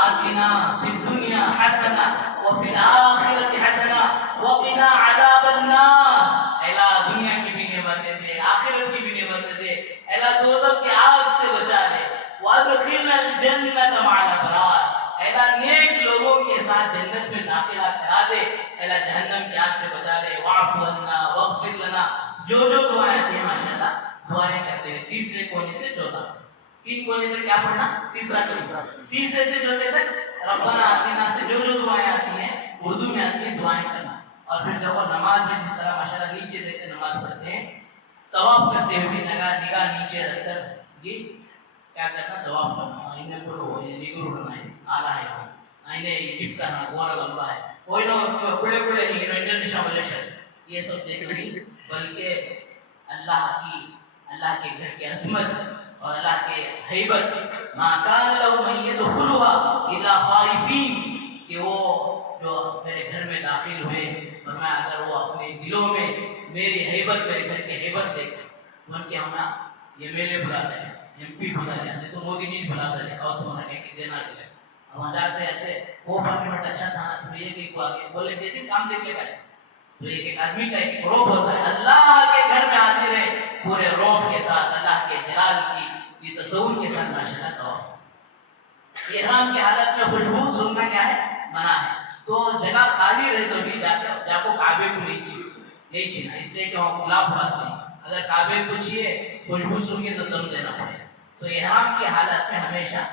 آتنا فی الدنیا حسنہ وفی الآخرۃ حسنہ وقنا عذاب النار، اے اللہ دنیا کی بھی نعمتیں دے، آخرت کی بھی نعمتیں دے، اے اللہ دوزخ کی آگ سے بچا لے، وادخلنا الجنۃ مع الابرار، اے اللہ نیک لوگوں کے ساتھ جنت میں داخلہ کرا دے، اے اللہ جہنم کی آگ سے بچا لے، واعف عنا واغفر لنا، جو دعائیں تھیں ماشاءاللہ دعائیں کرتے ہیں۔ تیسرے کونے سے چوتھا، 3 کونے تک کیا پڑھنا، تیسرا کلمہ، تیسرے سے چوتھے تک ربنا آتنا سے جو دعائیں آتی ہیں اردو میں آتی ہیں دعائیں کرنا۔ اور پھر دیکھو نماز میں جس طرح ماشاءاللہ نیچے دیکھ کے نماز پڑھتے ہیں، طواف کرتے ہوئے نگاہ نیچے رکھ کر یہ کیا کرنا، طواف کرنا، انہیں پڑھو یہ نگرو بنائے آلہ ہے، انہیں ایجپٹ کا گورا لمبا ہے، کوئی نہ بڑے بڑے ہی انڈونیشیا ملیشیا، یہ سب دیکھ نہیں بلکہ اللہ کے گھر کی عظمت اور اللہ کے ہیبت، ما کان لهم ان يدخلوها الا خائفین، کہ وہ جو میرے گھر میں داخل ہوئے فرمایا اگر وہ اپنے دلوں میں میری ہیبت، میرے گھر کی ہیبت دیکھ، ان کے ہمیں یہ میلے بلاتے ہیں، ایم پی بلاتے ہیں، تو مودی جی بلاتے ہیں اور تمہارا کہ دینا وہاں جاتے رہتے وہ 5 منٹ اچھا تھا نا تو یہ کو آگے بولے دیتے کام دیکھ لے گا تو ایک آدمی کا ایک روب ہوتا ہے اللہ کے گھر میں حاضر ہے پورے روب کے ساتھ اللہ کے جلال کی یہ تصور کے ساتھ ماشاءاللہ طواف احرام کی حالت میں خوشبو سننا کیا ہے منع ہے تو جگہ خالی رہے تو بھی جا کو کعبے کو نہیں چھینا اس لیے کہ وہاں گلاب اڑاتے ہیں اگر کعبے کو چھیے خوشبو سن کے تو دم دینا پڑے تو احرام کی حالت میں ہمیشہ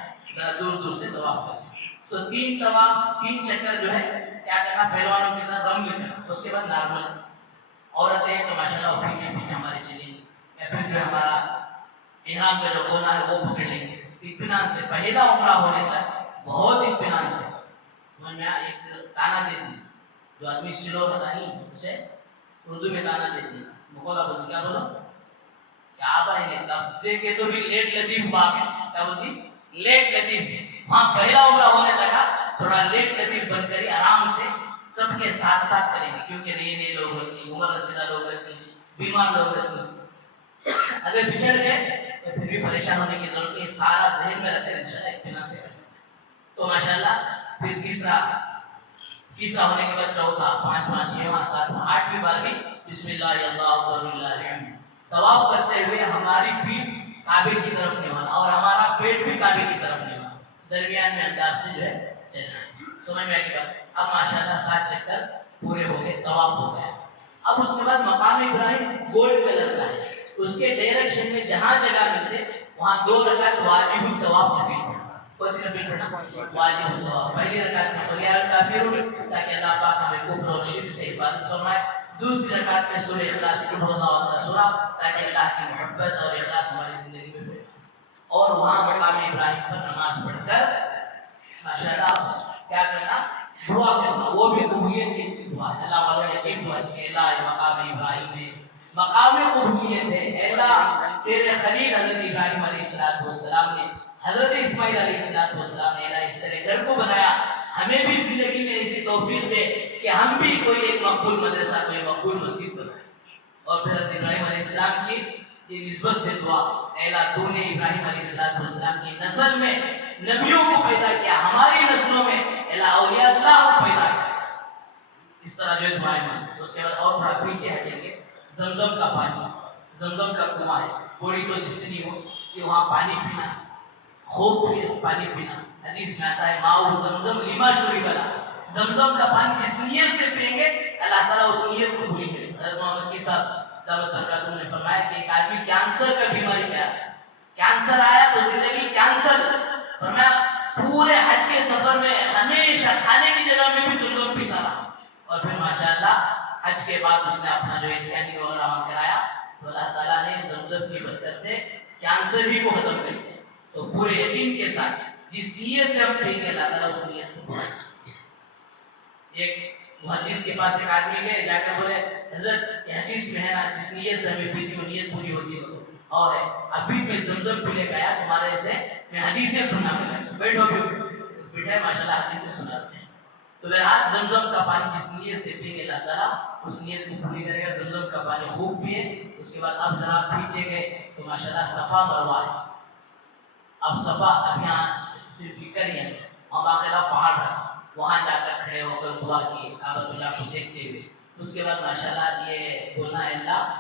دور دور سے طواف کریں تو 3 طواف 3 چکر جو ہے کیا کرنا پہلوانوں کی طرح رنگ کرنا اس کے بعد نارمل عورتیں تو ماشاءاللہ پیچھے پیچھے ہمارے چلیں گے یا پھر جو ہمارا احرام کا جو کونا ہے وہ پکڑ لیں گے اطمینان سے پہلا عمرہ ہونے تک بہت اطمینان سے سمجھ میں ایک تانا دیتی جو آدمی سلو پتا نہیں اسے اردو میں تانا دیتی مقولہ بولتی کیا بولو کیا بھائی ہے تب دیکھے تو بھی لیٹ لطیف باغ ہے کیا بولتی لیٹ لطیف وہاں پہلا عمرہ ہونے تک تھوڑا لیٹ لطیف بن کر آرام سے سب کے ساتھ ساتھ کریں گے کیونکہ نئے لوگ رہتے ہیں عمر رسیدہ لوگ رہتے ہیں بیمار لوگ رہتے ہیں اگر بچڑ گئے تو پھر بھی پریشان ہونے کی ضرورت نہیں سارا ذہن میں رکھتے انشاءاللہ اطمینان سے کریں تو ماشاءاللہ پھر تیسرا ہونے کے بعد چوتھا 5واں 6واں 7واں 8ویں بار بھی بسم اللہ اللہ اکبر اللہ الحمد طواف کرتے ہوئے ہماری پیٹھ کعبے کی طرف نہیں ہونا اور ہمارا پیٹ بھی کعبے کی طرف نہیں ہونا درمیان میں انداز سے جو ہے چلنا ہے سمجھ میں آئی بات اب ماشاءاللہ 7 چکر پورے ہو گئے طواف ہو گیا اب اس کے بعد مقام ابراہیم گولڈ کلر کا ہے اس کے ڈائریکشن میں جہاں جگہ ملتے وہاں 2 رکعت واجب الطواف نفل پڑھنا کون سی نفل پڑھنا واجب الطواف پہلی رکعت میں قل یا الکافرون تاکہ اللہ پاک ہمیں کفر اور شرک سے حفاظت فرمائے دوسری رکعت میں سورہ اخلاص قل هو اللہ احد سورہ تاکہ اللہ کی محبت اور اخلاص ہماری زندگی میں ہو اور وہاں مقام ابراہیم پر نماز پڑھ کر ماشاءاللہ کیا کرنا دعا کرنا وہ بھی قبولیت کی دعا اللہ والوں یقین دعا کہ اللہ مقام ابراہیم ہے مقام قبولیت ہے اے اللہ تیرے خلیل حضرت ابراہیم علیہ السلام نے حضرت اسماعیل علیہ السلام نے اللہ اس طرح گھر کو بنایا ہمیں بھی زندگی میں ایسی توفیق دے کہ ہم بھی کوئی ایک مقبول مدرسہ کوئی مقبول مسجد بنائیں اور پھر حضرت ابراہیم علیہ السلام کی نسبت سے دعا اے اللہ تو نے ابراہیم علیہ السلام کی نسل میں نبیوں کو پیدا کیا ہماری نسلوں میں اے اللہ اولیاء اللہ کو پیدا کیا اس طرح جو دعائیں مانگتے اس کے بعد اور تھوڑا پیچھے ہٹیں گے زمزم کا پانی زمزم کا کنواں ہے بوڑھی تو جس نہیں ہو کہ وہاں پانی پینا خوب پانی پینا حدیث میں آتا ہے ماؤ زمزم لما شرب لا زمزم کا پانی جس نیت سے پئیں گے اللہ تعالیٰ اس نیت کو پوری کرے حضرت محمد کی صاحب دعوت برکاتہ نے فرمایا کہ ایک آدمی کینسر کا بیماری میں آیا کینسر آیا تو زندگی کینسر فرمایا پورے حج کے سفر میں ہمیشہ کھانے کی جگہ میں بھی زمزم پیتا رہا اور پھر ماشاءاللہ حج کے بعد اس نے اپنا جو اسکیننگ وغیرہ وہاں کرایا تو اللہ تعالیٰ نے زمزم کی برکت سے کینسر ہی کو ختم کر دیا تو پورے یقین کے ساتھ جس نیت سے ہم پئیں گے اللہ تعالیٰ اس نیت کو پورا ایک محدث کے پاس ایک آدمی گئے جا کر بولے حضرت یہ حدیث میں ہے نا جس نیت سے ہمیں پیتی وہ نیت پوری ہوتی ہے اور ہے ابھی میں زمزم پینے گیا تمہارے سے میں حدیثیں سننا ملا بیٹھو بیٹھے ماشاءاللہ حدیثیں سناتے ہیں تو بہرحال زمزم کا پانی جس نیت سے پئیں گے اللہ تعالیٰ اس نیت کو پوری کرے گا زمزم کا پانی خوب پیے اس کے بعد اب جناب پیچھے گئے تو ماشاءاللہ صفا مروہ ہے اب صفا اب یہاں صرف فکر ہی ہے وہاں باقاعدہ پہاڑ ہے وہاں جا کر کھڑے ہو کر دعا کی کعبۃ اللہ کو دیکھتے ہوئے اس کے بعد ماشاءاللہ یہ بولنا ہے اللہ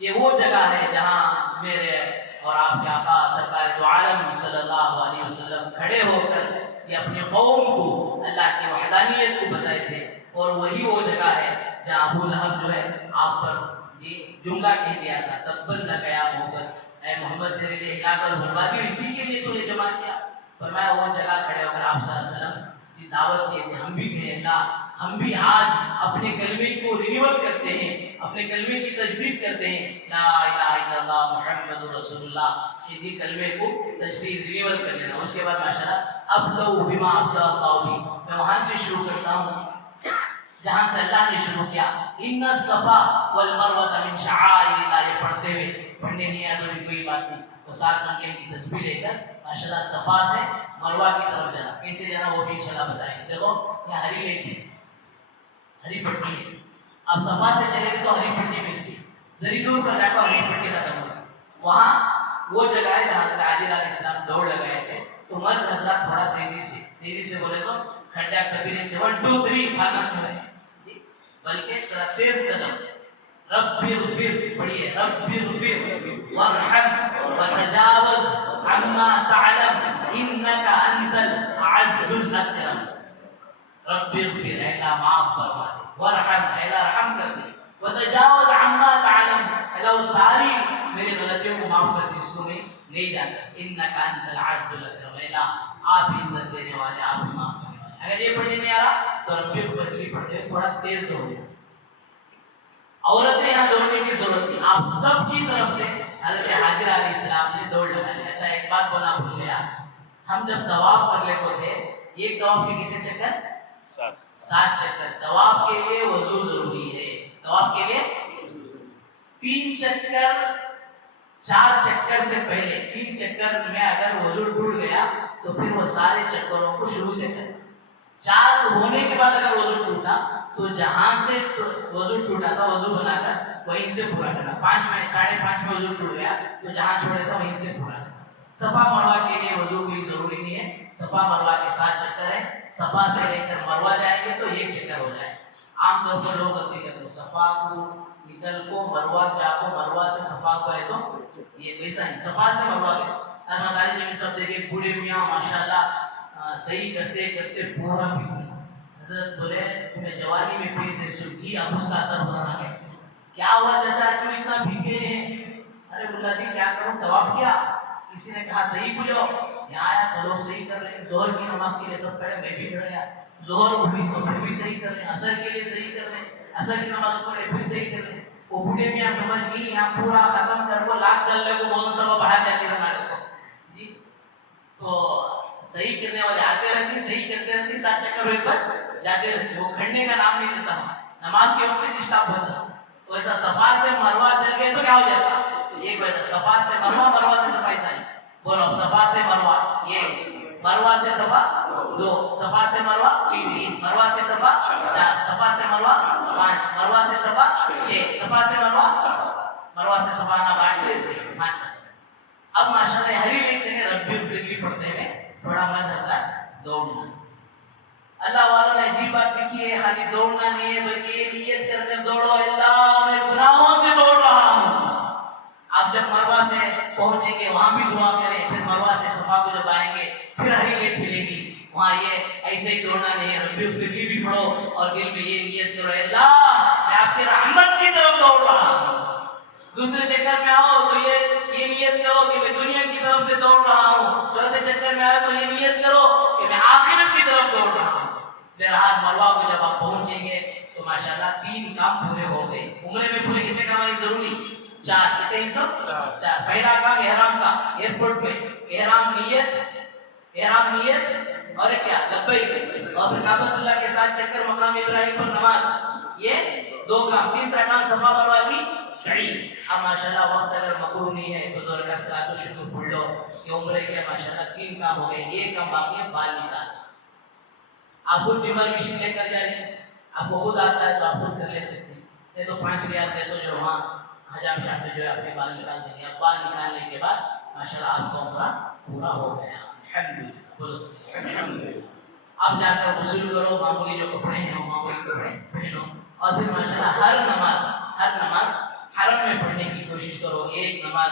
یہ وہ جگہ ہے جہاں میرے اور آپ کے آقا سرکار دو عالم صلی اللہ علیہ وسلم کھڑے ہو کر یہ اپنے قوم کو اللہ کی وحدانیت کو بتائے تھے اور وہی وہ جگہ ہے جہاں ابو لہب جو ہے آپ پر یہ جملہ کہہ دیا تھا تبن لگیا محبت اے محمد تیرے لیے ہلاک اور بربادی اسی کے لیے تو نے جمع کیا فرمایا وہ جگہ کھڑے ہو کر آپ صلی اللہ علیہ وسلم کی دعوت دیے تھے ہم بھی کہیں اللہ ہم بھی آج اپنے کلمے کو رینیول کرتے ہیں اپنے کلمے کی تجدید کرتے ہیں لا الہ الا اللہ محمد رسول اللہ یہ کلمے کو تجدید رینیول کر لینا اس کے بعد ماشاءاللہ ابدؤ بما ابدأ اللہ بھی میں وہاں سے شروع کرتا ہوں جہاں سے اللہ نے شروع کیا ان الصفا والمروہ من شعائر اللہ یہ پڑھتے ہوئے پڑھنے نہیں آیا تو بھی کوئی بات نہیں وہ ساتھ مل کے ان کی تسبیح لے کر ماشاءاللہ صفا سے مروہ کی طرف جانا کیسے جانا وہ بھی انشاءاللہ بتائیں گے دیکھو یہ ہری لیک ہے ہری پٹی ہے اب صفا سے چلے گئے تو ہری پٹی ملتی ہے ذری دور پر جا کر ہری پٹی ختم ہوگی وہاں وہ جگہ ہے جہاں حضرت عادل علیہ السلام دوڑ لگائے تھے تو مرد حضرات تھوڑا تیزی سے بولے تو کھنڈا سبیرے سے 1 2 3 بھاگس میں ہے، بلکہ ذرا تیز قدم. رب اغفر پڑھیے، رب اغفر وارحم وتجاوز عما تعلم انك انت العز الاکرم. رب اغفر، اے اللہ معاف فرما دے، وارحم، اے اللہ رحم کر دے، وتجاوز عما تعلم، اے اللہ وہ ساری میری غلطیوں کو معاف کر دے جس کو میں نہیں جانتا. انك انت العز الاکرم، اے اللہ آپ ہی عزت دینے والے، آپ ہی معاف کرنے والے. اگر یہ پڑھنے نہیں آ رہا تو رب اغفر بھی پڑھتے ہوئے تھوڑا تیز دوڑیں. عورتیں یہاں دوڑنے کی ضرورت نہیں، آپ سب کی طرف سے حضرت حاجرہ علیہ السلام نے دوڑ لگا لی. اچھا ایک بات بولنا بھول گیا، ہم جب طواف کر لے کو تھے، ایک طواف کے کتنے چکر؟ 7 چکر. طواف کے لیے وضو ضروری ہے، طواف کے لیے 3 چکر، 4 چکر سے پہلے 3 چکر میں اگر وضو ٹوٹ گیا تو پھر وہ سارے چکروں کو شروع سے کریں. 4 ہونے کے بعد اگر وضو ٹوٹا تو جہاں سے وضو ٹوٹا تھا وضو بنا کر وہیں سے پورا کرنا. 5 میں 5:30 میں وضو ٹوٹ گیا تو جہاں چھوڑے تھا وہیں سے پورا کرنا. صفا مروہ کے لیے وضو کوئی ضروری نہیں ہے، صفا مروہ کے 7 چکر ہیں. صفا سے لے کر مروہ جائیں گے تو 1 چکر ہو جائے. عام طور پر لوگ غلطی کرتے ہیں، صفا کو نکل کو مروہ جا کو، مروہ سے صفا کو ہے تو یہ ویسا نہیں. صفا سے مروہ گئے، احمد علی جی سب دیکھے بوڑھے میاں ماشاءاللہ صحیح کرتے کرتے پورا بھی. حضرت بولے تمہیں جوانی میں پیتے سلگی، اب اس کا اثر ہونا لگے. کیا ہوا چچا کیوں اتنا بھیگے ہیں؟ ارے ملا جی کیا کروں، طواف کیا. کسی نے کہا صحیح کو جاؤ، یہاں آیا تو لوگ صحیح کر رہے ہیں. ظہر کی نماز کے لیے سب کھڑے، میں بھی کھڑ گیا. ظہر ہوئی تو پھر بھی صحیح کر رہے ہیں، عصر کے لیے صحیح کر رہے ہیں، عصر کی نماز پڑھے پھر صحیح کر رہے ہیں. وہ بوڑھے میاں سمجھ گئی یہاں پورا ختم کر کو لاکھ ڈلنے کو مولانا صاحب باہر جاتے رہنا کو جی. تو صحیح کرنے والے آتے رہتے، صحیح کرتے رہتے، 7 چکر ہوئے پر جاتے رہتے. وہ کھڑنے کا نام نہیں دیتا ہوں، نماز کے وقت ہی اسٹاپ ہوتا ہے. تو ایسا صفا سے مروہ چل گئے تو کیا ہو جاتا؟ ایک وجہ صفا سے مروہ، مروہ سے صفا. ایسا نہیں بولو صفا سے مروہ 1، مروہ سے صفا 2، صفا سے مروہ 3، مروہ سے صفا 4، صفا سے مروہ 5، مروہ سے صفا 6، صفا سے مروہ 7، مروہ سے صفا نہ بانٹتے 5. اب ماشاءاللہ ہر ایک نے رب اغفر پڑھتے ہوئے تھوڑا مرد حضرات دوڑنا. اللہ والوں نے عجیب بات لکھی ہے، خالی دوڑنا نہیں ہے بلکہ یہ نیت کر کر دوڑو، اللہ میں گناہوں سے دوڑ رہا ہوں. آپ جب مروہ سے پہنچیں گے وہاں بھی دعا کریں، پھر مروہ سے صفا کو جب آئیں گے پھر ہری لیٹ ملے گی. وہاں یہ ایسے ہی دوڑنا نہیں ہے، رب اغفر بھی پڑھو اور دل میں یہ نیت کرو، اللہ میں آپ کی رحمت کی طرف دوڑ رہا ہوں. دوسرے چکر میں آؤ تو یہ نیت کرو کہ میں دنیا کی طرف سے دوڑ رہا ہوں. چوتھے چکر میں آؤ تو یہ نیت کرو کہ میں آخرت کی طرف دوڑ رہا ہوں. بہرحال مروہ کو جب آپ پہنچیں گے تو ماشاءاللہ 3 کام پورے ہو گئے. عمرے میں پورے کتنے کام آئی ضروری؟ 4. کتنے سب 4. پہلا کام احرام کا، ایئرپورٹ پہ احرام نیت اور کیا لبیک، اور پھر کعبۃ اللہ کے 7 چکر، مقام ابراہیم پر نماز، یہ 2 کام. تیسرا کام صفا مروہ کی سعی. اب ماشاءاللہ وقت اگر مقروض نہیں ہے تو 2 رکعت صلاۃ الشکر پڑھ لو. یہ عمرے کے ماشاءاللہ 3 کام ہو گئے. ایک کام باقی ہے بال نکالنا. آپ خود ٹریمر مشین لے کر جا رہے ہیں، آپ کو خود آتا ہے تو آپ خود کر لے سکتے ہیں. یہ تو 5 ریال دے تو جو وہاں حجاب شاپ میں جو ہے اپنے بال نکال دیں گے. اب بال نکالنے کے بعد ماشاءاللہ آپ کا عمرہ پورا ہو گیا. الحمدللہ بولو الحمدللہ. آپ جا کر غسل کرو، معمولی جو کپڑے ہیں وہ معمولی کپڑے پہنو، اور پھر ماشاءاللہ ہر نماز حرم میں پڑھنے کی کوشش کرو. ایک نماز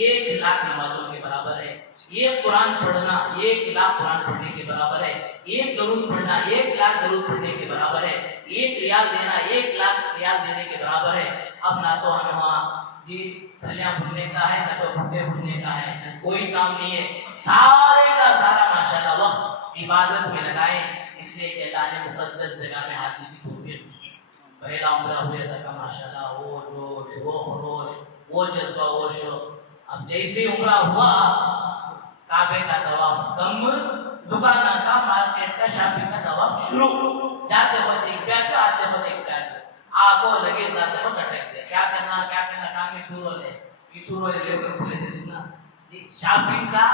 1 لاکھ نمازوں کے برابر ہے. ایک قرآن پڑھنا 1 لاکھ قرآن پڑھنے کے برابر ہے. ایک درود پڑھنا 1 لاکھ درود پڑھنے کے برابر ہے. 1 ریال دینا 1 لاکھ ریال دینے کے برابر ہے. اب نہ تو ہمیں وہاں جی پھلیاں بھوننے کا ہے، نہ تو بھٹے بھوننے کا ہے، نہ کوئی کام نہیں ہے. سارے کا سارا ماشاءاللہ وقت عبادت میں لگائیں، اس لیے کہ اللہ نے مقدس جگہ میں حاضری کی توفیق دی. پہلا عمرہ ہوئے تھا ماشاءاللہ وہ جوش، وہ خروش، وہ جذبہ، وہ شوق. اب جیسے عمرہ ہوا کعبے کا طواف کم، دکانہ کا، مارکیٹ کا، شاپنگ کا طواف شروع. جاتے وقت ایک بیگ، آتے وقت ایک بیگ، آگو لگے جاتے وقت اٹک گیا. کیا کرنا کہاں کے شروع لے کر کھلے سے دینا. شاپنگ کا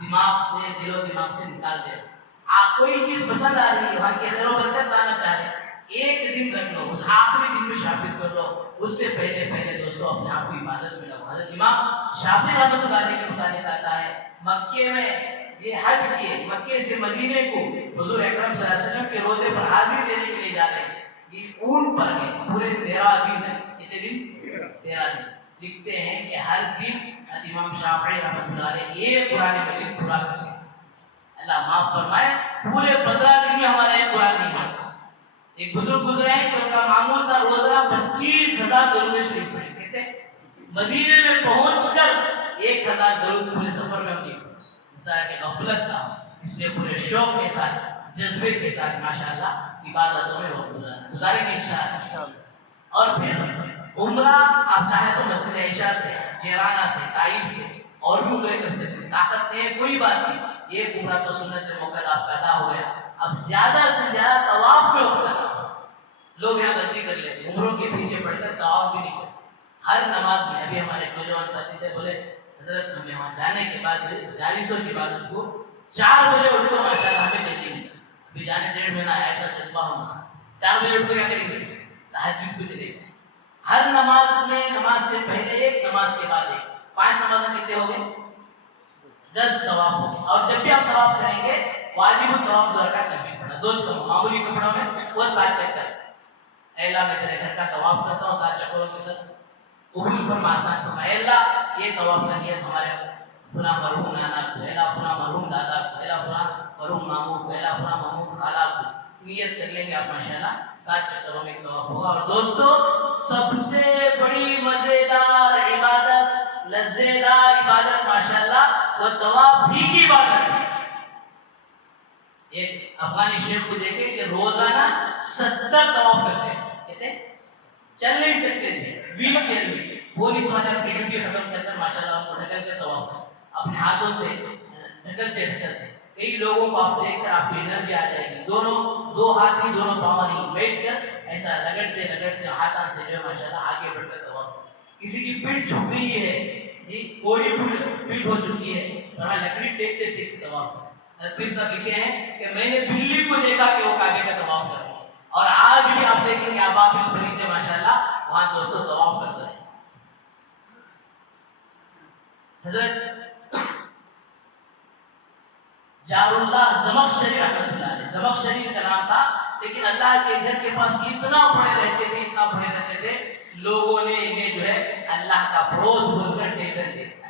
دماغ سے، دل و دماغ سے نکال دے. کوئی چیز پسند آ رہی ہے، وہاں کی خیر و برکت لانا چاہ رہے ہیں، ایک دن رکھ لو، اس آخری دن میں شاپنگ کر لو. اس سے پہلے دوستو اپنے آپ کو عبادت میں لگو. حضرت امام شافعی رحمۃ اللہ علیہ کے متعلق آتا ہے مکے میں یہ حج کیے مکے سے مدینے کو حضور اکرم صلی اللہ علیہ وسلم کے روزے پر حاضری دینے کے لیے جا رہے ہیں، یہ اونٹ پر گئے، پورے 13 دن ہے، کتنے دن؟ 13 دن۔ لکھتے ہیں کہ ہر دن امام شافعی رحمۃ اللہ علیہ یہ قرآن مجید پورا کرتے ہیں، اللہ معاف فرمائے، پورے 15 دن میں ہمارا ایک قرآن نہیں ہے۔ ایک بزرگ گزرے ہیں کہ ان کا معمول تھا روزانہ 25,000 درود شریف پڑھیں، کہتے ہیں مدینے میں پہنچ کر 1,000 درود پورے سفر میں ہم نہیں پڑھے۔ اس طرح کی غفلت نہ ہو، اس لیے پورے شوق کے ساتھ جذبے کے ساتھ ماشاءاللہ عبادتوں میں وقت گزاریں گے انشاءاللہ۔ اور پھر عمرہ آپ چاہے تو مسجد عائشہ سے، جیرانہ سے، طائف سے اور بھی عمرے کر سکتے ہیں، طاقت نہیں ہے کوئی بات نہیں، یہ عمرہ تو سنت موقع آپ کا ادا ہو گیا۔ اب زیادہ سے زیادہ طواف میں وقت لگا، لوگ یہاں غلطی کر لیتے ہیں، عمروں کے پیچھے پڑھ کر طواف بھی نہیں کرتے۔ ہر نماز میں ابھی ہمارے نوجوان ساتھی تھے، بولے حضرت ہمیں وہاں جانے کے بعد جالسوں کی عبادت کو 4 بجے اٹھ کر ماشاءاللہ ہمیں جلدی نہیں، ابھی جانے 1.5 مہینہ ایسا جذبہ ہونا، 4 بجے اٹھ کر کیا کریں گے؟ تہجد کو چلے گئے۔ ہر نماز میں نماز سے پہلے ایک، نماز کے بعد ایک، 5 نمازیں کتنے ہو گئے؟ 10 طواف ہو گئے۔ اور جب بھی آپ طواف کریں گے واجب الطواف 2 رکعت نفل پڑھنا، 2 چکر معمولی کپڑوں میں وہ 7 چکر، اے اللہ میں تیرے گھر کا طواف کرتا ہوں 7 چکروں کے ساتھ، قبول فرما، آسان فرما۔ اے اللہ یہ طواف کا نیت ہمارے فلاں مرحوم نانا کو، اے اللہ فلاں مرحوم دادا کو، اے اللہ فلاں مرحوم ماموں کو، اے اللہ فلاں مرحوم خالہ کو، نیت کر لیں گے آپ ماشاءاللہ 7 چکروں میں طواف ہوگا۔ اور دوستو سب سے بڑی مزیدار عبادت، لذیذدار عبادت ماشاءاللہ وہ طواف ہی کی عبادت ہے۔ ایک افغانی شیخ کو دیکھیں کہ روزانہ 70 طواف کرتے ہیں، کہتے ہیں چل نہیں سکتے تھے، ویل چیئر میں، پولیس والے اپنی ڈیوٹی ختم کر کر ماشاءاللہ ان کو ڈھکل کے طواف کرتے، اپنے ہاتھوں سے ڈھکلتے ڈھکلتے۔ کئی لوگوں کو آپ دیکھ کر آپ کو انرجی آ جائے گی، دو ہاتھ ہی دونوں پاؤں نہیں، بیٹھ کر ایسا لگڑتے لگڑتے ہاتھوں سے جو ہے ماشاءاللہ آگے بڑھ کر طواف۔ کسی کی پیٹھ جھک گئی ہے جی، کوڑی پیٹھ ہو چکی ہے، اور میں لکڑی ٹیکتے ٹیکتے طواف کرتا۔ پیر صاحب لکھے ہیں کہ میں نے بلی کو دیکھا کہ وہ کعبے کا طواف کر رہی ہے، اور آج بھی آپ دیکھیں گے ابابیل پرندے ماشاءاللہ وہاں دوستوں طواف کر رہے ہیں۔ حضرت جار اللہ زمخشری رحمۃ اللہ علیہ، زمخشری کا نام تھا، لیکن اللہ کے گھر کے پاس اتنا پڑے رہتے تھے، اتنا پڑے رہتے تھے، لوگوں نے انہیں جو ہے اللہ کا فروز بول کر ٹیکن دیکھا۔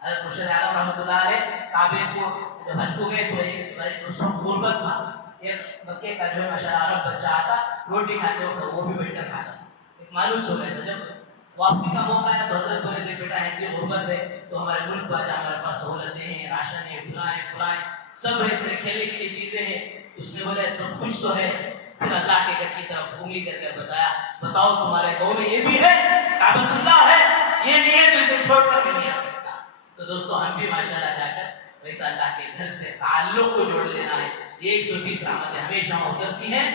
حضرت مرشد عالم رحمۃ اللہ علیہ کعبے کو جب حج کو گئے تو ایک اس وقت غربت تھا، ایک مکے کا جو ہے ماشاءاللہ عرب بچہ آتا، روٹی کھاتے وقت وہ بھی بیٹھ کر کھاتا، ایک مانوس ہو گیا تھا۔ جب واپسی کا موقع آیا تو حضرت بولے تھے بیٹا ہے کہ غربت ہے تو ہمارے ملک کو آجا، ہمارے پاس سہولتیں ہیں، راشن ہے، فلاں سب ہے، تیرے کھیلنے کے لیے چیزیں ہیں۔ اس نے بولا سب کچھ تو ہے، پھر اللہ کے گھر کی طرف انگلی کر کر بتایا، بتاؤ تمہارے گاؤں میں یہ بھی ہے، کعبۃ اللہ ہے، یہ نہیں ہے تو اسے چھوڑ کر میں نہیں آ سکتا۔ تو دوستو ہم بھی ماشاءاللہ جا کر ویسا اللہ کے گھر سے تعلق کو جوڑ لینا ہے۔ 120 رحمتیں ہمیشہ اترتی ہیں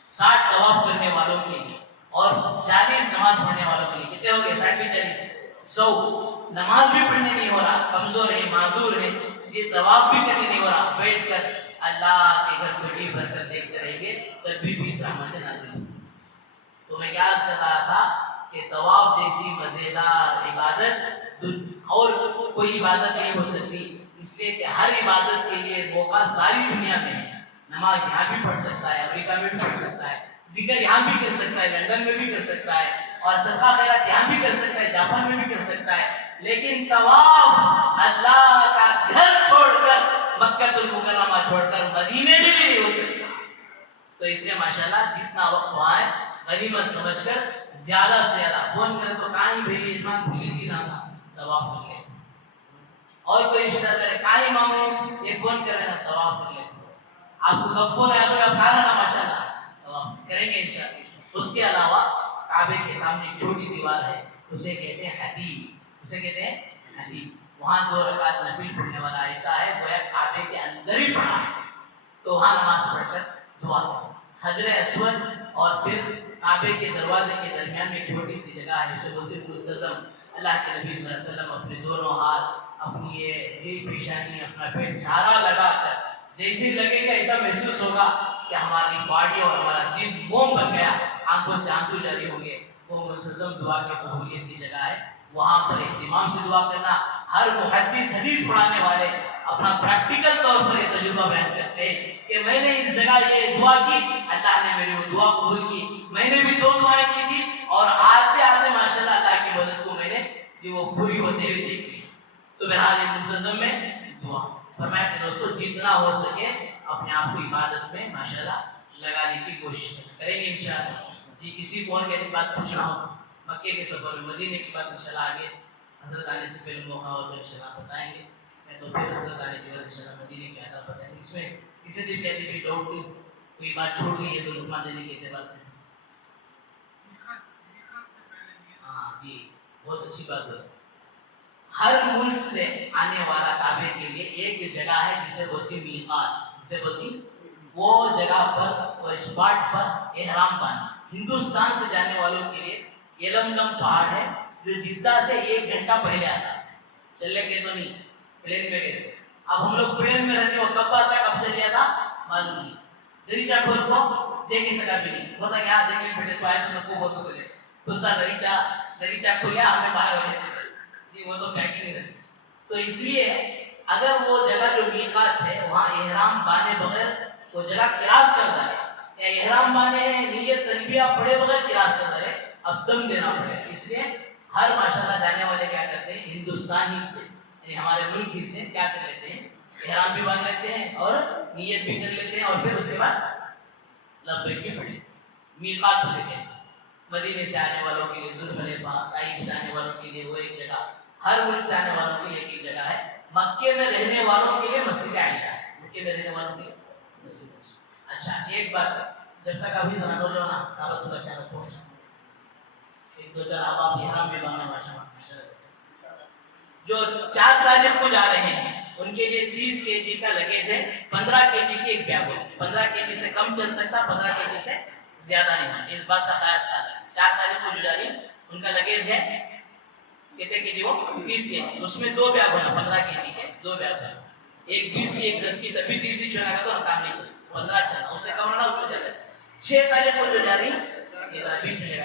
60 طواف کرنے والوں کے لیے اور 40 نماز پڑھنے والوں کے لیے۔ کتنے ہو گئے؟ 60 بھی 40 100۔ نماز بھی پڑھنے نہیں ہو رہا، کمزور ہے، معذور ہے، یہ طواف بھی کرنے نہیں ہو رہا، بیٹھ کر اللہ کے گھر کو جی بھر کر دیکھتے رہیں گے، تب بھی 20 رحمتیں نازل ہوں۔ تو میں کیا عرض کر رہا تھا کہ طواف جیسی مزیدار عبادت اور کوئی عبادت نہیں ہو سکتی، اس لیے کہ ہر عبادت کے لیے موقع ساری دنیا میں ہے۔ نماز یہاں بھی پڑھ سکتا ہے، امریکہ میں بھی پڑھ سکتا ہے، ذکر یہاں بھی کر سکتا ہے، لندن میں بھی کر سکتا ہے، اور صدقہ خیرات یہاں بھی کر سکتا ہے، جاپان میں بھی کر سکتا ہے، لیکن طواف اللہ کا گھر چھوڑ کر، مکہ المکرمہ چھوڑ کر مدینے میں بھی نہیں ہو سکتا۔ تو اس لیے ماشاءاللہ جتنا وقت وہاں ہے غنیمت سمجھ کر زیادہ سے زیادہ فون کریں تو کہیں بھائی اتنا بھولی تھی نا طواف کر لیں، اور کوئی رشتہ کرے کہیں ماموں یہ فون کرے نا طواف کر لیں، آپ کو کب فون آیا تو آپ کہا نا ماشاءاللہ طواف کریں گے انشاءاللہ۔ اس کے علاوہ کعبے کے سامنے ایک چھوٹی دیوار ہے، اسے کہتے ہیں حدید، اسے کہتے ہیں حدید، وہاں 2 رکعت نفل پڑھنے والا ایسا ہے گویا کعبے کے اندر ہی پڑھا ہے، تو وہاں نماز پڑھ کر دعا کرو۔ حجر اسود اور پھر کعبے کے دروازے کے درمیان میں ایک چھوٹی سی جگہ ہے جسے بولتے ہیں ملتزم۔ اللہ کے نبی صلی اللہ علیہ وسلم اپنے دونوں ہاتھ، اپنی یہ پیشانی، اپنا پیٹ سارا لگا کر، جیسے لگے گا ایسا محسوس ہوگا کہ ہماری باڈی اور ہمارا دل موم بن گیا، آنکھوں سے آنسو جاری ہوں گے، وہ ملتزم دعا کی قبولیت کی جگہ ہے۔ وہاں پر اہتمام سے دعا کرنا. ہر محدث حدیث پڑھانے والے اپنا پریکٹیکل طور پر یہ تجربہ بیان کرتے ہیں کہ میں نے اس جگہ یہ دعا کی, اللہ نے میری وہ دعا قبول کی. میں نے بھی 2 دعائیں کی تھی اور آتے آتے ماشاءاللہ اللہ کی مدد کو میں نے جو وہ پوری ہوتے ہوئے دیکھ لی. تو بہرحال یہ منتظم میں دعا فرمایا کہ دوستو جتنا ہو سکے اپنے آپ کو عبادت میں ماشاءاللہ لگانے کی کوشش کریں گے انشاءاللہ. جی کسی کو اور کہنے بات پوچھنا ہو مکے کے سفر میں, مدینے کی بات انشاءاللہ آگے حضرت آنے سے پہلے موقع ہو تو انشاءاللہ بتائیں گے. تو پھر حضرت آنے کے بعد انشاءاللہ مدینے کی آداب بتائیں گے. اس میں کسی دن کہتے بھی ڈاؤٹ کوئی بات چھوڑ گئی ہے تو لقمہ دینے کے اعتبار سے. ہاں جی بہت اچھی بات ہے. ہر ملک سے آنے والا کعبے کے لیے ایک جگہ ہے جسے بولتی میقات, جسے بولتی وہ جگہ پر وہ اسپاٹ پر احرام باندھنا. ہندوستان سے جانے والوں کے لیے یلملم پہاڑ ہے جو جدہ سے 1 گھنٹہ پہلے آتا ہے. چلے گئے تو نہیں, پلین میں گئے. اب ہم لوگ پلین میں رہتے وہ کب آتا کب چل جاتا معلوم نہیں. دریچہ کھول کو دیکھ ہی سکا بھی نہیں, ہوتا کیا دیکھنے بیٹھے تو آئے تو سب کو بہت بولے کھلتا دریچہ کھولیا ہمیں باہر ہو جاتے جی وہ تو پیکنگ ہے. تو اس لیے اگر وہ جگہ جو میقات ہے وہاں احرام باندھے بغیر وہ جگہ کراس کرتا ہے یا احرام باندھے نیت تلبیہ پڑھے بغیر کراس کرتا ہے اب دم دینا پڑے گا. اس لیے ہر ماشاءاللہ جانے والے کیا کرتے ہیں ہندوستان ہی سے یعنی ہمارے ملک ہی سے کیا کر لیتے ہیں احرام بھی باندھ لیتے ہیں اور نیت بھی کر لیتے ہیں اور پھر اس کے بعد لبیک بھی پڑھ لیتے ہیں. میقات اسے کہتے ہیں. مدینے سے آنے والوں کے لیے ذوالحلیفہ, طائف سے آنے والوں کے لیے وہ ایک جگہ, ہر ملک سے آنے والوں کے لیے ایک جگہ ہے. مکے میں رہنے والوں کے لیے مسجد عائشہ ہے. مکے میں رہنے والوں کے لیے مسجد عائشہ. اچھا ایک بات, جب تک ابھی نہ جو نا کعبۃ اللہ کیا رکھو 1-2 4 آپ احرام بھی باندھنا ماشاءاللہ. جو 4 تاریخ کو جا رہے ہیں ان کے لیے 30 kg کا لگیج ہے. 15 kg کی ایک بیگ ہے. 15 kg سے کم چل سکتا, 15 kg سے زیادہ نہیں ہے. اس بات کا خیال رکھنا. 4 تاریخ کو جو جا رہی ان کا لگیج ہے کتنے کے جی وہ 30 kg. اس میں 2 بیگ ہونا, 15 kg کے 2 بیگ ہے. ایک 20 کی ایک 10 کی, تبھی 30 ہی چلنا کا تو کام نہیں چلے. 15 چلنا, اس سے کم ہونا, اس سے زیادہ. 6 تاریخ کو جو جا رہی یہ ذرا بیچ میں لگا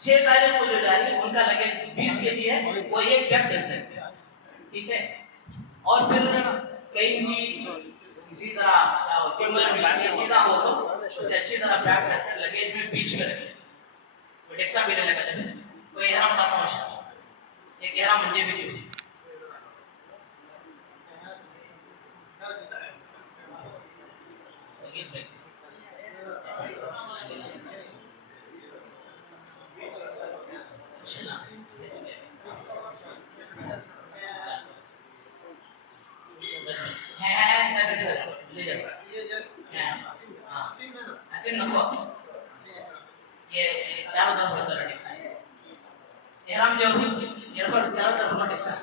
6 تاریخ کو جو جا رہی ان کا لگیج 20 kg ہے, وہ ایک بیگ چل سکتے ہیں. ٹھیک ہے. اور پھر کینچی اسی طرح ٹمبر مشین یہ چیزاں ہو تو اسے اچھی طرح پیک کر کے لگیج میں بیچ میں رکھیں. ٹیکسا بھی لگا جائے کوئی احرام ختم ہو جائے ایک احرام مجھے بھی دیو. چاروں طرف ہوتا ہے ٹیکسا احرام جو چاروں طرف ہوتا ٹیکسا.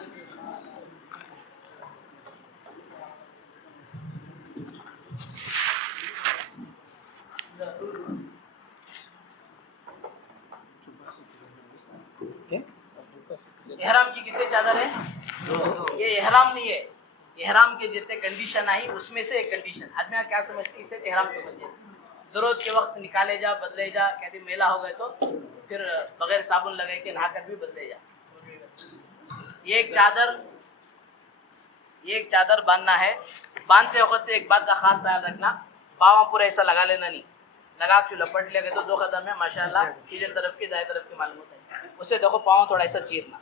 احرام کی کتنے چادر ہیں؟ یہ احرام نہیں ہے. احرام کے جتنے کنڈیشن آئی اس میں سے ایک کنڈیشن آدمی کیا سمجھتی اسے احرام سمجھ جائے. ضرورت کے وقت نکالے جا بدلے جا, کہتے میلہ ہو گئے تو پھر بغیر صابن لگائے کے نہا کر بھی بدلے جا. یہ ایک چادر باندھنا ہے. باندھتے وقت ایک بات کا خاص خیال رکھنا, پاؤں پورا ایسا لگا لینا نہیں. لگا کے لپٹ لے گئے تو 2 قدم ہے ماشاءاللہ سیدھے طرف کی دائیں طرف کی معلوم ہوتا ہے. اسے دیکھو پاؤں تھوڑا ایسا چیرنا.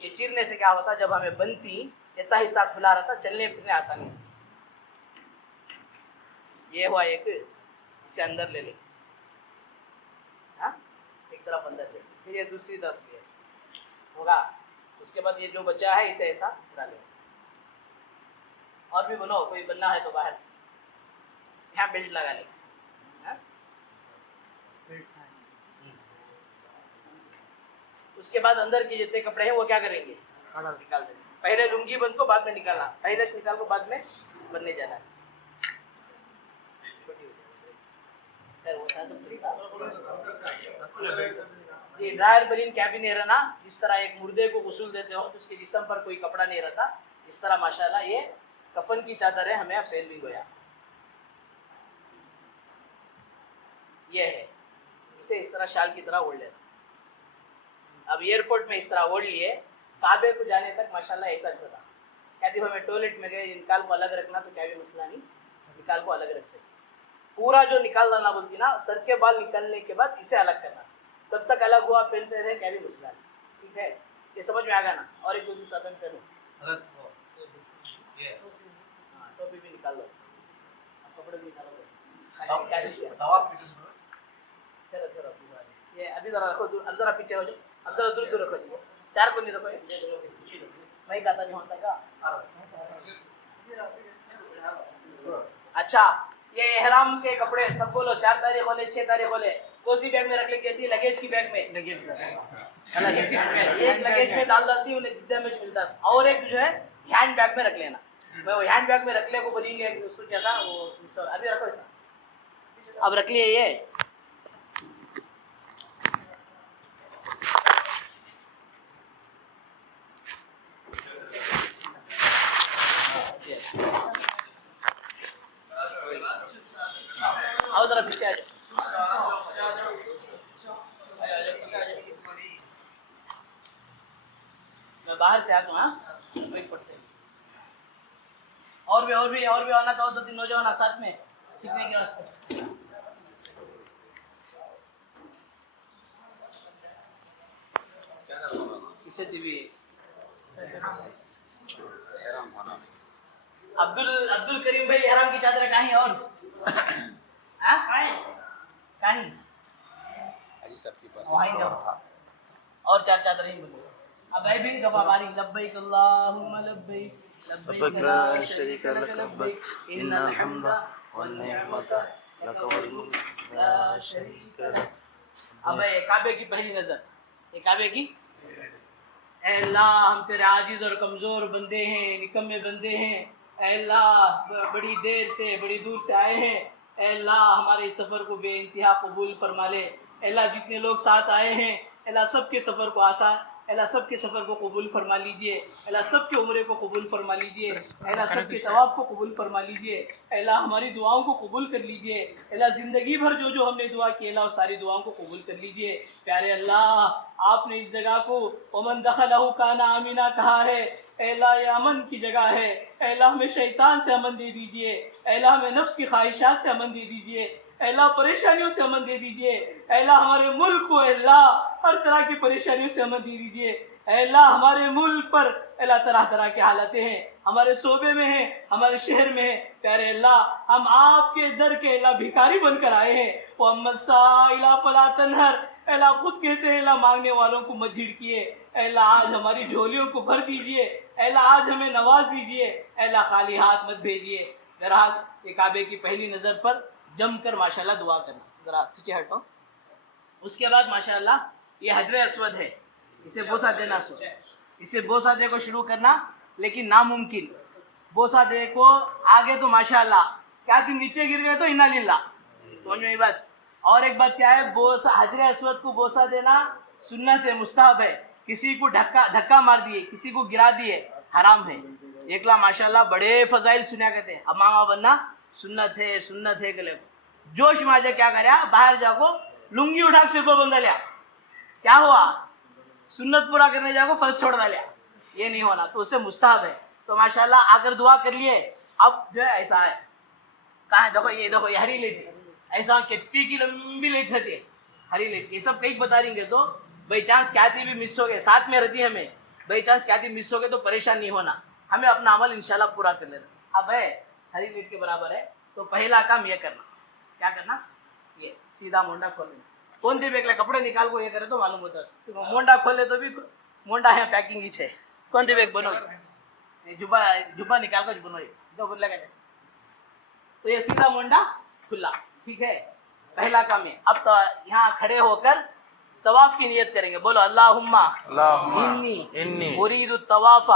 یہ چیرنے سے کیا ہوتا جب ہمیں بنتی اتنا حصہ کھلا رہتا چلنے پھرنے آسانی. یہ ہوا ایک, اسے اندر لے لے, ایک طرف اندر لے, پھر یہ دوسری طرف لے ہوگا. اس کے بعد یہ جو بچا ہے اسے ایسا پھرا لے. اور بھی بنو, کوئی بننا ہے تو باہر یہاں بیلٹ لگا لے. اس کے بعد اندر کے جتنے کپڑے ہیں وہ کیا کریں گے نکال دیں. پہلے لنگی بند کو بعد میں نکالنا, پہلے سے نکال کو بعد میں بننے جانا ہے. یہ ڈرائر برین کیبن نہیں رہنا. جس طرح ایک مردے کو غسل دیتے ہو تو اس کے جسم پر کوئی کپڑا نہیں رہتا, اس طرح ماشاءاللہ یہ کفن کی چادر ہے ہمیں پہن بھی گویا. یہ ہے, اسے اس طرح شال کی طرح اوڑھ لینا. اب ایئرپورٹ میں اس طرح اوڑھ لیے, کعبے کو جانے تک ماشاءاللہ ایسا چلا. کہتی ہمیں ٹوائلٹ میں گئے, نکال کو الگ رکھنا, تو کیا بھی مسئلہ نہیں, نکال کو الگ رکھ سکتے. پورا جو نکال ڈالنا بولتی نا, سر کے بال نکالنے کے بعد اسے الگ کرنا, تب تک الگ ہوا پہنتے رہے, کیا بھی مسئلہ نہیں. ٹھیک ہے, یہ سمجھ میں آ گیا نا. اور ایک دو دن ساتھ میں پہنو, ہاں ٹوپی بھی نکال لو, کپڑے بھی نکالو. چلو چلو یہ ابھی ذرا رکھو, اب ذرا پیچھے ہو جاؤ, اب ذرا دور دور رکھو, چار کو نہیں رکھو, میں کہتا نہیں ہوتا کا. اچھا یہ احرام کے کپڑے سب بولو, 4 تاریخ والے 6 تاریخ والے کون سی بیگ میں رکھ لے کہتی ہے؟ لگیج کی بیگ میں. ایک لگیج میں ڈالتی ہوں, جدہ میں ملتا, اور ایک جو ہے ہینڈ بیگ میں رکھ لینا. میں وہ ہینڈ بیگ میں رکھ لے کو بولیں گے, اس کو کیا تھا وہ, ابھی رکھو, اب رکھ لیے یہ. ذرا پیچھے آ جاؤ, میں باہر سے آتا ہوں. ہاں وہی پڑھتے ہیں. اور بھی آنا تھا, 2-3 نوجوان ساتھ میں سیکھنے کے واسطے. اسے بھی عبدل کریم بھائی احرام کی چادر کہیں اور کہیں اور 4 چادریں بولو. اب بھائی بھی دفعہ باری, لبیک اللہم لبیک لبیک لا شریک لک لبیک ان الحمد والنعمت لک والملک لا شریک لک. اب کعبے کی پہلی نظر, یہ کعبے کی, اے اللہ ہم تیرے عاجز اور کمزور بندے ہیں, نکمے بندے ہیں. اے اللہ بڑی دیر سے بڑی دور سے آئے ہیں, اے اللہ ہمارے سفر کو بے انتہا قبول فرما لے. اے اللہ جتنے لوگ ساتھ آئے ہیں, اے اللہ سب کے سفر کو آسان, اے اللہ سب کے سفر کو قبول فرما لیجئے. اے اللہ سب کے عمرے کو قبول فرما لیجئے. اے اللہ سب کے طواف کو قبول فرما لیجئے. اے اللہ ہماری دعاؤں کو قبول کر لیجئے. اے اللہ زندگی بھر جو ہم نے دعا کی, اللہ ساری دعاؤں کو قبول کر لیجئے. پیارے اللہ, آپ نے اس جگہ کو ومن دخلہ کان آمنا کہا ہے. اے اللہ یہ امن کی جگہ ہے. اے اللہ ہمیں شیطان سے امن دے دیجئے. اے اللہ ہمیں نفس کی خواہشات سے امن دے دیجئے. اے اللہ پریشانیوں سے امن دے دیجئے. اے اللہ ہمارے ملک کو, اے اللہ ہر طرح کی پریشانیوں سے امن دے دیجئے. اے اللہ ہمارے ملک پر اے اللہ طرح طرح کی حالتیں ہیں, ہمارے صوبے میں ہیں, ہمارے شہر میں ہیں. پیارے اللہ ہم آپ کے در کے اے اللہ بھکاری بن کر آئے ہیں. وَأَمَّا السَّائِلَ فَلَا تَنْهَرْ, اے اللہ خود کہتے ہیں اللہ مانگنے والوں کو مت جھڑکیے. اے اللہ آج ہماری جھولیوں کو بھر دیجئے. اے اللہ آج ہمیں نواز دیجئے. اے اللہ خالی ہاتھ مت بھیجیے. بہرحال یہ کعبے کی پہلی نظر پر جم کر ماشاءاللہ دعا کرنا. ذرا پیچھے ہٹو. اس کے بعد ماشاءاللہ یہ حجر اسود ہے, اسے بوسہ دینا. اسے بوسہ دے کو شروع کرنا, لیکن ناممکن. بوسہ دے کو آگے تو ماشاءاللہ کیا تم نیچے گر گئے تو انا للہ, سمجھ میں یہ بات. اور ایک بات کیا ہے, بوسہ حجر اسود کو بوسہ دینا سنت ہے, مستحب ہے. کسی کو دھکا مار دیے, کسی کو گرا دیے, حرام ہے. ایکلا ماشاءاللہ بڑے فضائل سنیا کرتے ہیں. اب ماما بننا سنت ہے, سنت ہے. گلے جوش میں آجا کیا کریا, باہر جا کو لنگی اٹھا کے سر پر بندھا لیا, کیا ہوا, سنت پورا کرنے جا کو فرض چھوڑ ڈالیا. یہ نہیں ہونا, تو اس سے مستحب ہے. تو ماشاءاللہ اگر دعا کر لیے. اب جو ہے ایسا ہے, کہاں ہے, دیکھو یہ ہری لیٹ ہے, ایسا کتنی کی لمبی لیٹ رہتی ہے, ہری لیٹ. یہ سب کئی بتا رہیں گے, تو بائی چانس کیا تھی بھی مس ہو گئے, ساتھ میں رہتی ہمیں, بائی چانس کیا تھی مس ہو گئے تو پریشان نہیں ہونا, ہمیں اپنا عمل انشاءاللہ پورا کر لینا. اب ہے ہری لیٹ کے برابر ہے, تو پہلا کام یہ کرنا, کیا کرنا, یہ سیدھا مونڈا کھول لینا. کون تھی بیکلا کپڑے نکال کو یہ کرے تو معلوم ہوتا ہے. مونڈا کھولے تو بھی مونڈا ہے پیکنگ ہی ہے. کون تھی بیگ بنو جبا نکال کر بنو, جو بدلا کہتے. تو یہ سیدھا مونڈا کھلا, ٹھیک ہے. پہلا کام ہے. اب تو یہاں کھڑے ہو کر طواف کی نیت کریں گے. بولو اللہم انی ارید الطواف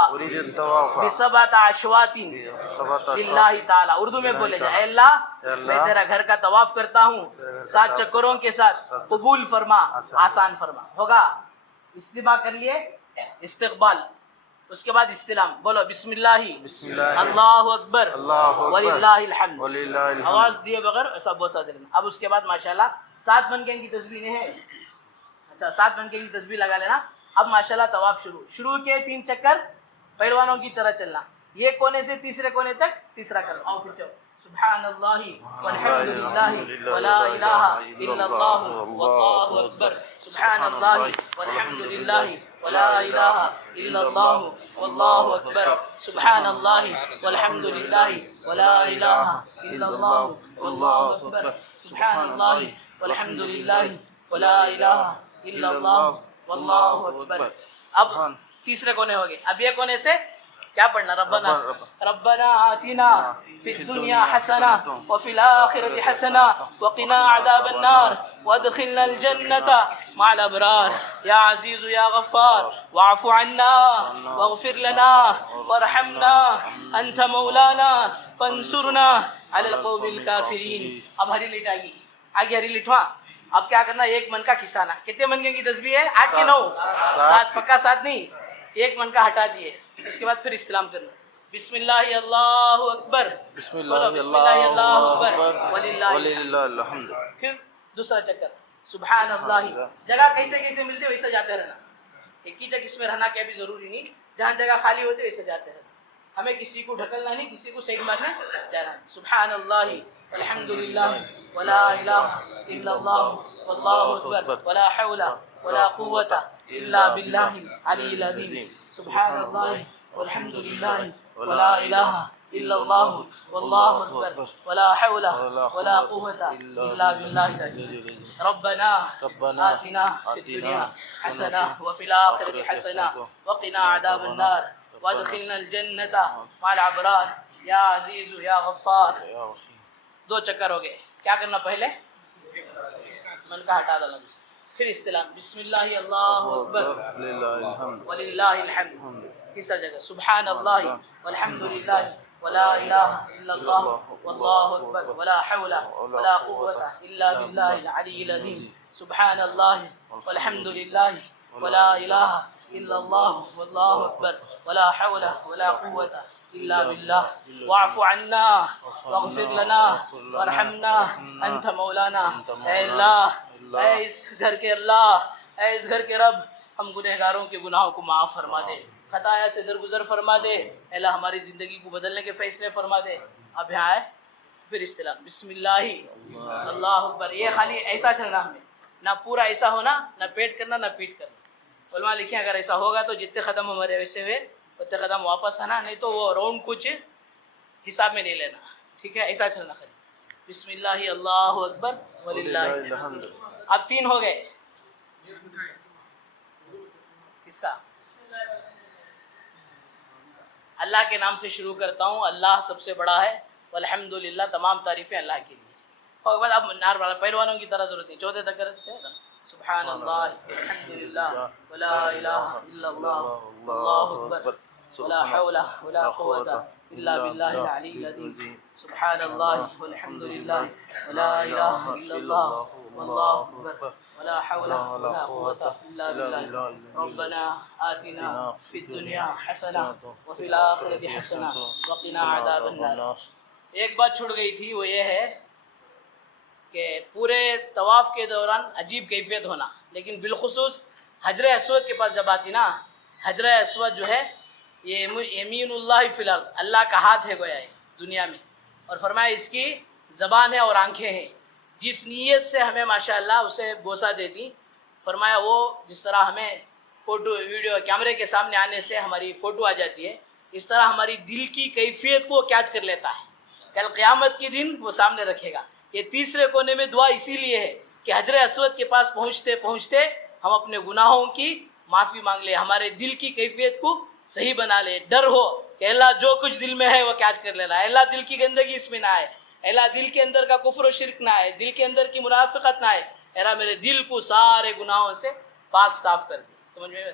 بسبعۃ اشواط للہ تعالی. اردو میں بولے جائے, اے اللہ میں تیرا گھر کا طواف کرتا ہوں 7 چکروں کے ساتھ, قبول فرما, آسان فرما. ہوگا استباع کر لیے, استقبال, اس کے بعد استلام. بولو بسم اللہ اللہ اکبر وللہ الحمد, آواز دیے بغیر ایسا بوسہ دے لینا. اب اس کے بعد ماشاءاللہ 7 منکے کی تسبیحیں ہیں. اچھا 7 منکے کی تسبیح لگا لینا. اب ماشاءاللہ طواف شروع کے 3 چکر پہلوانوں کی طرح چلنا. یہ کونے سے تیسرے کونے تک تیسرا کرنا. آؤ پھر سبحان اللہ والحمد للہ ولا الہ الا اللہ واللہ اکبر. سبحان اللہ والحمد للہ ولا الہ الا اللہ واللہ اکبر. سبحان اللہ والحمد للہ ولا الہ الا اللہ واللہ اکبر. سبحان اللہ والحمد للہ ولا الہ الا اللہ واللہ اکبر. اب تیسرے کونے ہو گئے. اب یہ کونے سے کیا پڑھنا؟ ربنا آتنا فی الدنیا حسنہ وفی الآخرۃ حسنہ وقنا عذاب النار وادخلنا الجنۃ مع الابرار یا عزیز یا غفار واعف عنا واغفر لنا وارحمنا انت مولانا فانصرنا علی القوم الکافرین. اب ہری لٹ آئے گی. آگے ہری لٹ ہوا. اب کیا کرنا؟ 1 من کا کھسانا. کتنے منکے کی تسبیح ہے؟ 8 کہ 9؟ 7. پکا 7 نہیں. 1 من کا ہٹا دیے. اس کے بعد پھر استلام کرنا. بسم اللہ اللہ اکبر. بسم اللہ اللہ اکبر وللہ الحمد. پھر دوسرا چکر سبحان اللہ. جگہ کیسے کیسے ملتے ویسے جاتے رہنا. ایک ہی جگہ اس میں رہنا کیا بھی ضروری نہیں. جہاں جگہ خالی ہوتے ویسے جاتے رہنا. ہمیں کسی کو ڈھکلنا نہیں, کسی کو سائڈ مارنے جانا. سبحان اللہ والحمد للہ ولا الہ الا اللہ واللہ اکبر ولا حول ولا قوة الا باللہ العلی العظیم. سبحان اللہ والحمد للہ ولا الہ الا اللہ واللہ اکبر ولا حول ولا قوة الا باللہ العلی العظیم. ربنا آتنا فی الدنیا حسنہ وفی الآخرۃ حسنہ وقنا عذاب النار وادخلنا الجنۃ مع الابرار یا عزیز یا غفار. 2 چکر ہو گئے. کیا کرنا؟ پہلے من کا ہٹا ڈالنا. پھر استلام بسم اللہ اللہ اکبر وللہ الحمد. تیسرا جگہ سبحان اللہ والحمد للہ ولا الہ الا اللہ واللہ اکبر ولا حول ولا قوة الا باللہ العلی العظیم. سبحان اللہ والحمد للہ ولا الہ الا اللہ واللہ اکبر ولا حول ولا قوة الا باللہ واعف عنا واغفر لنا وارحمنا انت مولانا. اے اللہ, اے اس گھر کے اللہ, اے اس گھر کے رب, ہم گنہگاروں کے گناہوں کو معاف فرما دے, خطایا سے درگزر فرما دے. اے اللہ ہماری زندگی کو بدلنے کے فیصلے فرما دے. اب یہاں آئے پھر استلام بسم اللہ اللہ اکبر. یہ خالی ایسا چلنا, ہمیں نہ پورا ایسا ہونا, نہ پیٹ کرنا نہ پیٹ کرنا. علماء لکھیں اگر ایسا ہوگا تو جتنے قدم ہمارے ویسے ہوئے اتنے قدم واپس آنا, نہیں تو وہ راؤنڈ کچھ حساب میں نہیں لینا. ٹھیک ہے, ایسا چلنا خالی. بسم اللہ اللہ اکبر وللہ الحمد. اب 3 ہو گئے. کس کا؟ اللہ کے نام سے شروع کرتا ہوں. اللہ سب سے بڑا ہے. والحمد للہ, تمام تعریفیں اللہ کے لیے. اور بعد اب نار والا پہلوانوں کی طرح ضرورت نہیں. 4 تک کرتے ہیں. سبحان اللہ الحمد للہ ولا الہ الا اللہ واللہ اکبر ولا حول ولا قوة الا باللہ العلی العظیم. سبحان اللہ والحمد للہ ولا الہ الا اللہ واللہ اکبر ولا حول ولا قوة الا باللہ. ربنا آتنا فی الدنیا حسنہ وفی الآخرۃ حسنہ وقنا عذاب النار. ایک بات چھوٹ گئی تھی, وہ یہ ہے کہ پورے طواف کے دوران عجیب کیفیت ہونا, لیکن بالخصوص حجر اسود کے پاس جب آتی نا, حجر اسود جو ہے یہ یمین اللہ فی الارض, اللہ کا ہاتھ ہے گویا ہے دنیا میں. اور فرمایا اس کی زبان ہے اور آنکھیں ہیں. جس نیت سے ہمیں ماشاءاللہ اسے بوسہ دیتی, فرمایا وہ جس طرح ہمیں فوٹو ویڈیو کیمرے کے سامنے آنے سے ہماری فوٹو آ جاتی ہے, اس طرح ہماری دل کی کیفیت کو کیچ کر لیتا ہے. کل قیامت کے دن وہ سامنے رکھے گا. یہ تیسرے کونے میں دعا اسی لیے ہے کہ حجر اسود کے پاس پہنچتے پہنچتے ہم اپنے گناہوں کی معافی مانگ لیں, ہمارے دل کی کیفیت کو صحیح بنا لے. ڈر ہو کہ اللہ جو کچھ دل میں ہے وہ کیچ کر لینا. اللہ دل کی گندگی اس میں نہ آئے, اللہ دل کے اندر کا کفر و شرک نہ آئے, دل کے اندر کی منافقت نہ آئے. اللہ میرے دل کو سارے گناہوں سے پاک صاف کر دے. سمجھ میں؟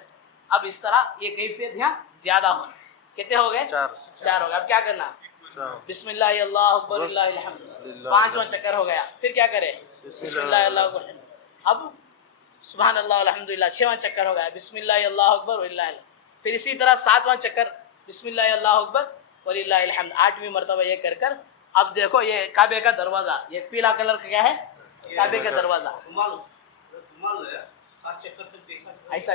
اب اس طرح یہ کیفیت یہاں زیادہ ہونا. کتنے ہو گئے؟ 4 ہو گئے. اب کیا کرنا؟ بسم اللہ اللہ اکبر اللہ الحمد. 5واں چکر ہو گیا. پھر کیا کرے؟ بسم اللہ اللہ اکبر. اب سبحان اللہ الحمد للہ. 6واں چکر ہو گیا. بسم اللہ اللہ اکبر وللہ الحمد. پھر اسی طرح 7واں چکر بسم اللہ اللہ اکبر وللہ الحمد. 8ویں مرتبہ یہ کر کر اب دیکھو یہ کعبے کا دروازہ, یہ پیلا کلر کا کیا ہے؟ کعبے کا دروازہ. ایسا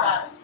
4,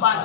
5,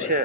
6,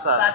7।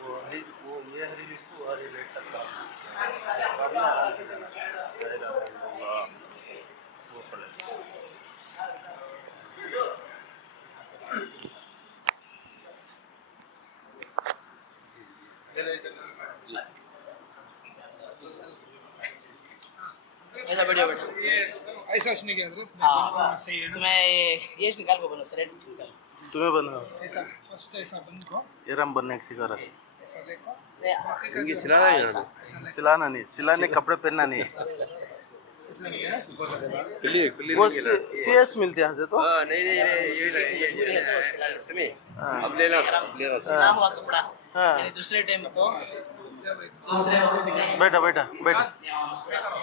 وہ یہ ہری مرچ اور یہ ریڈ تک ابھی آرام سے دینا لا الہ الا اللہ وہ پڑے ایسا بڑھیا بیٹا ایسا نہیں کیا حضرت ہاں صحیح ہے نا تمہیں یہ نکال کو بنو سریٹ نکال تمہیں بنا ایسا فرسٹ ایسا بند کو یہ رم بننے کی سکھا رہا ایسا دیکھو نہیں سلانا نہیں سلانے کپڑے پہننا نہیں ایسا نہیں ہے وہ سی ایس ملتے ہیں تو سلام ہوا کپڑا ہاں یعنی دوسرے ٹائم کو دوسرے وقت نکالیں بیٹا بیٹا بیٹا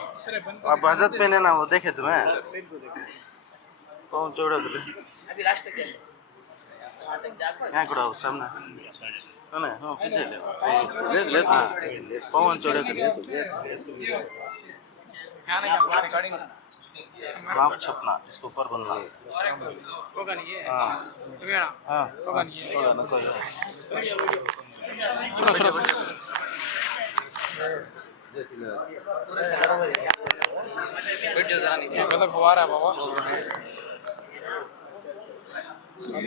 دوسرے بند اب حضرت پہنے نا وہ دیکھے تمہیں پاؤں چوڑا کرے ابھی راستے کے وہاں تک جا کر یہاں کڑا ہو سامنے ہاں پیچھے لے ہاں پاؤں چوڑا کرے معاف چھپنا اس کو اوپر بننا ہاں ہاں ہوگا نا کوئی بیٹھ جا ذرا نیچے مطلب فوارہ بابا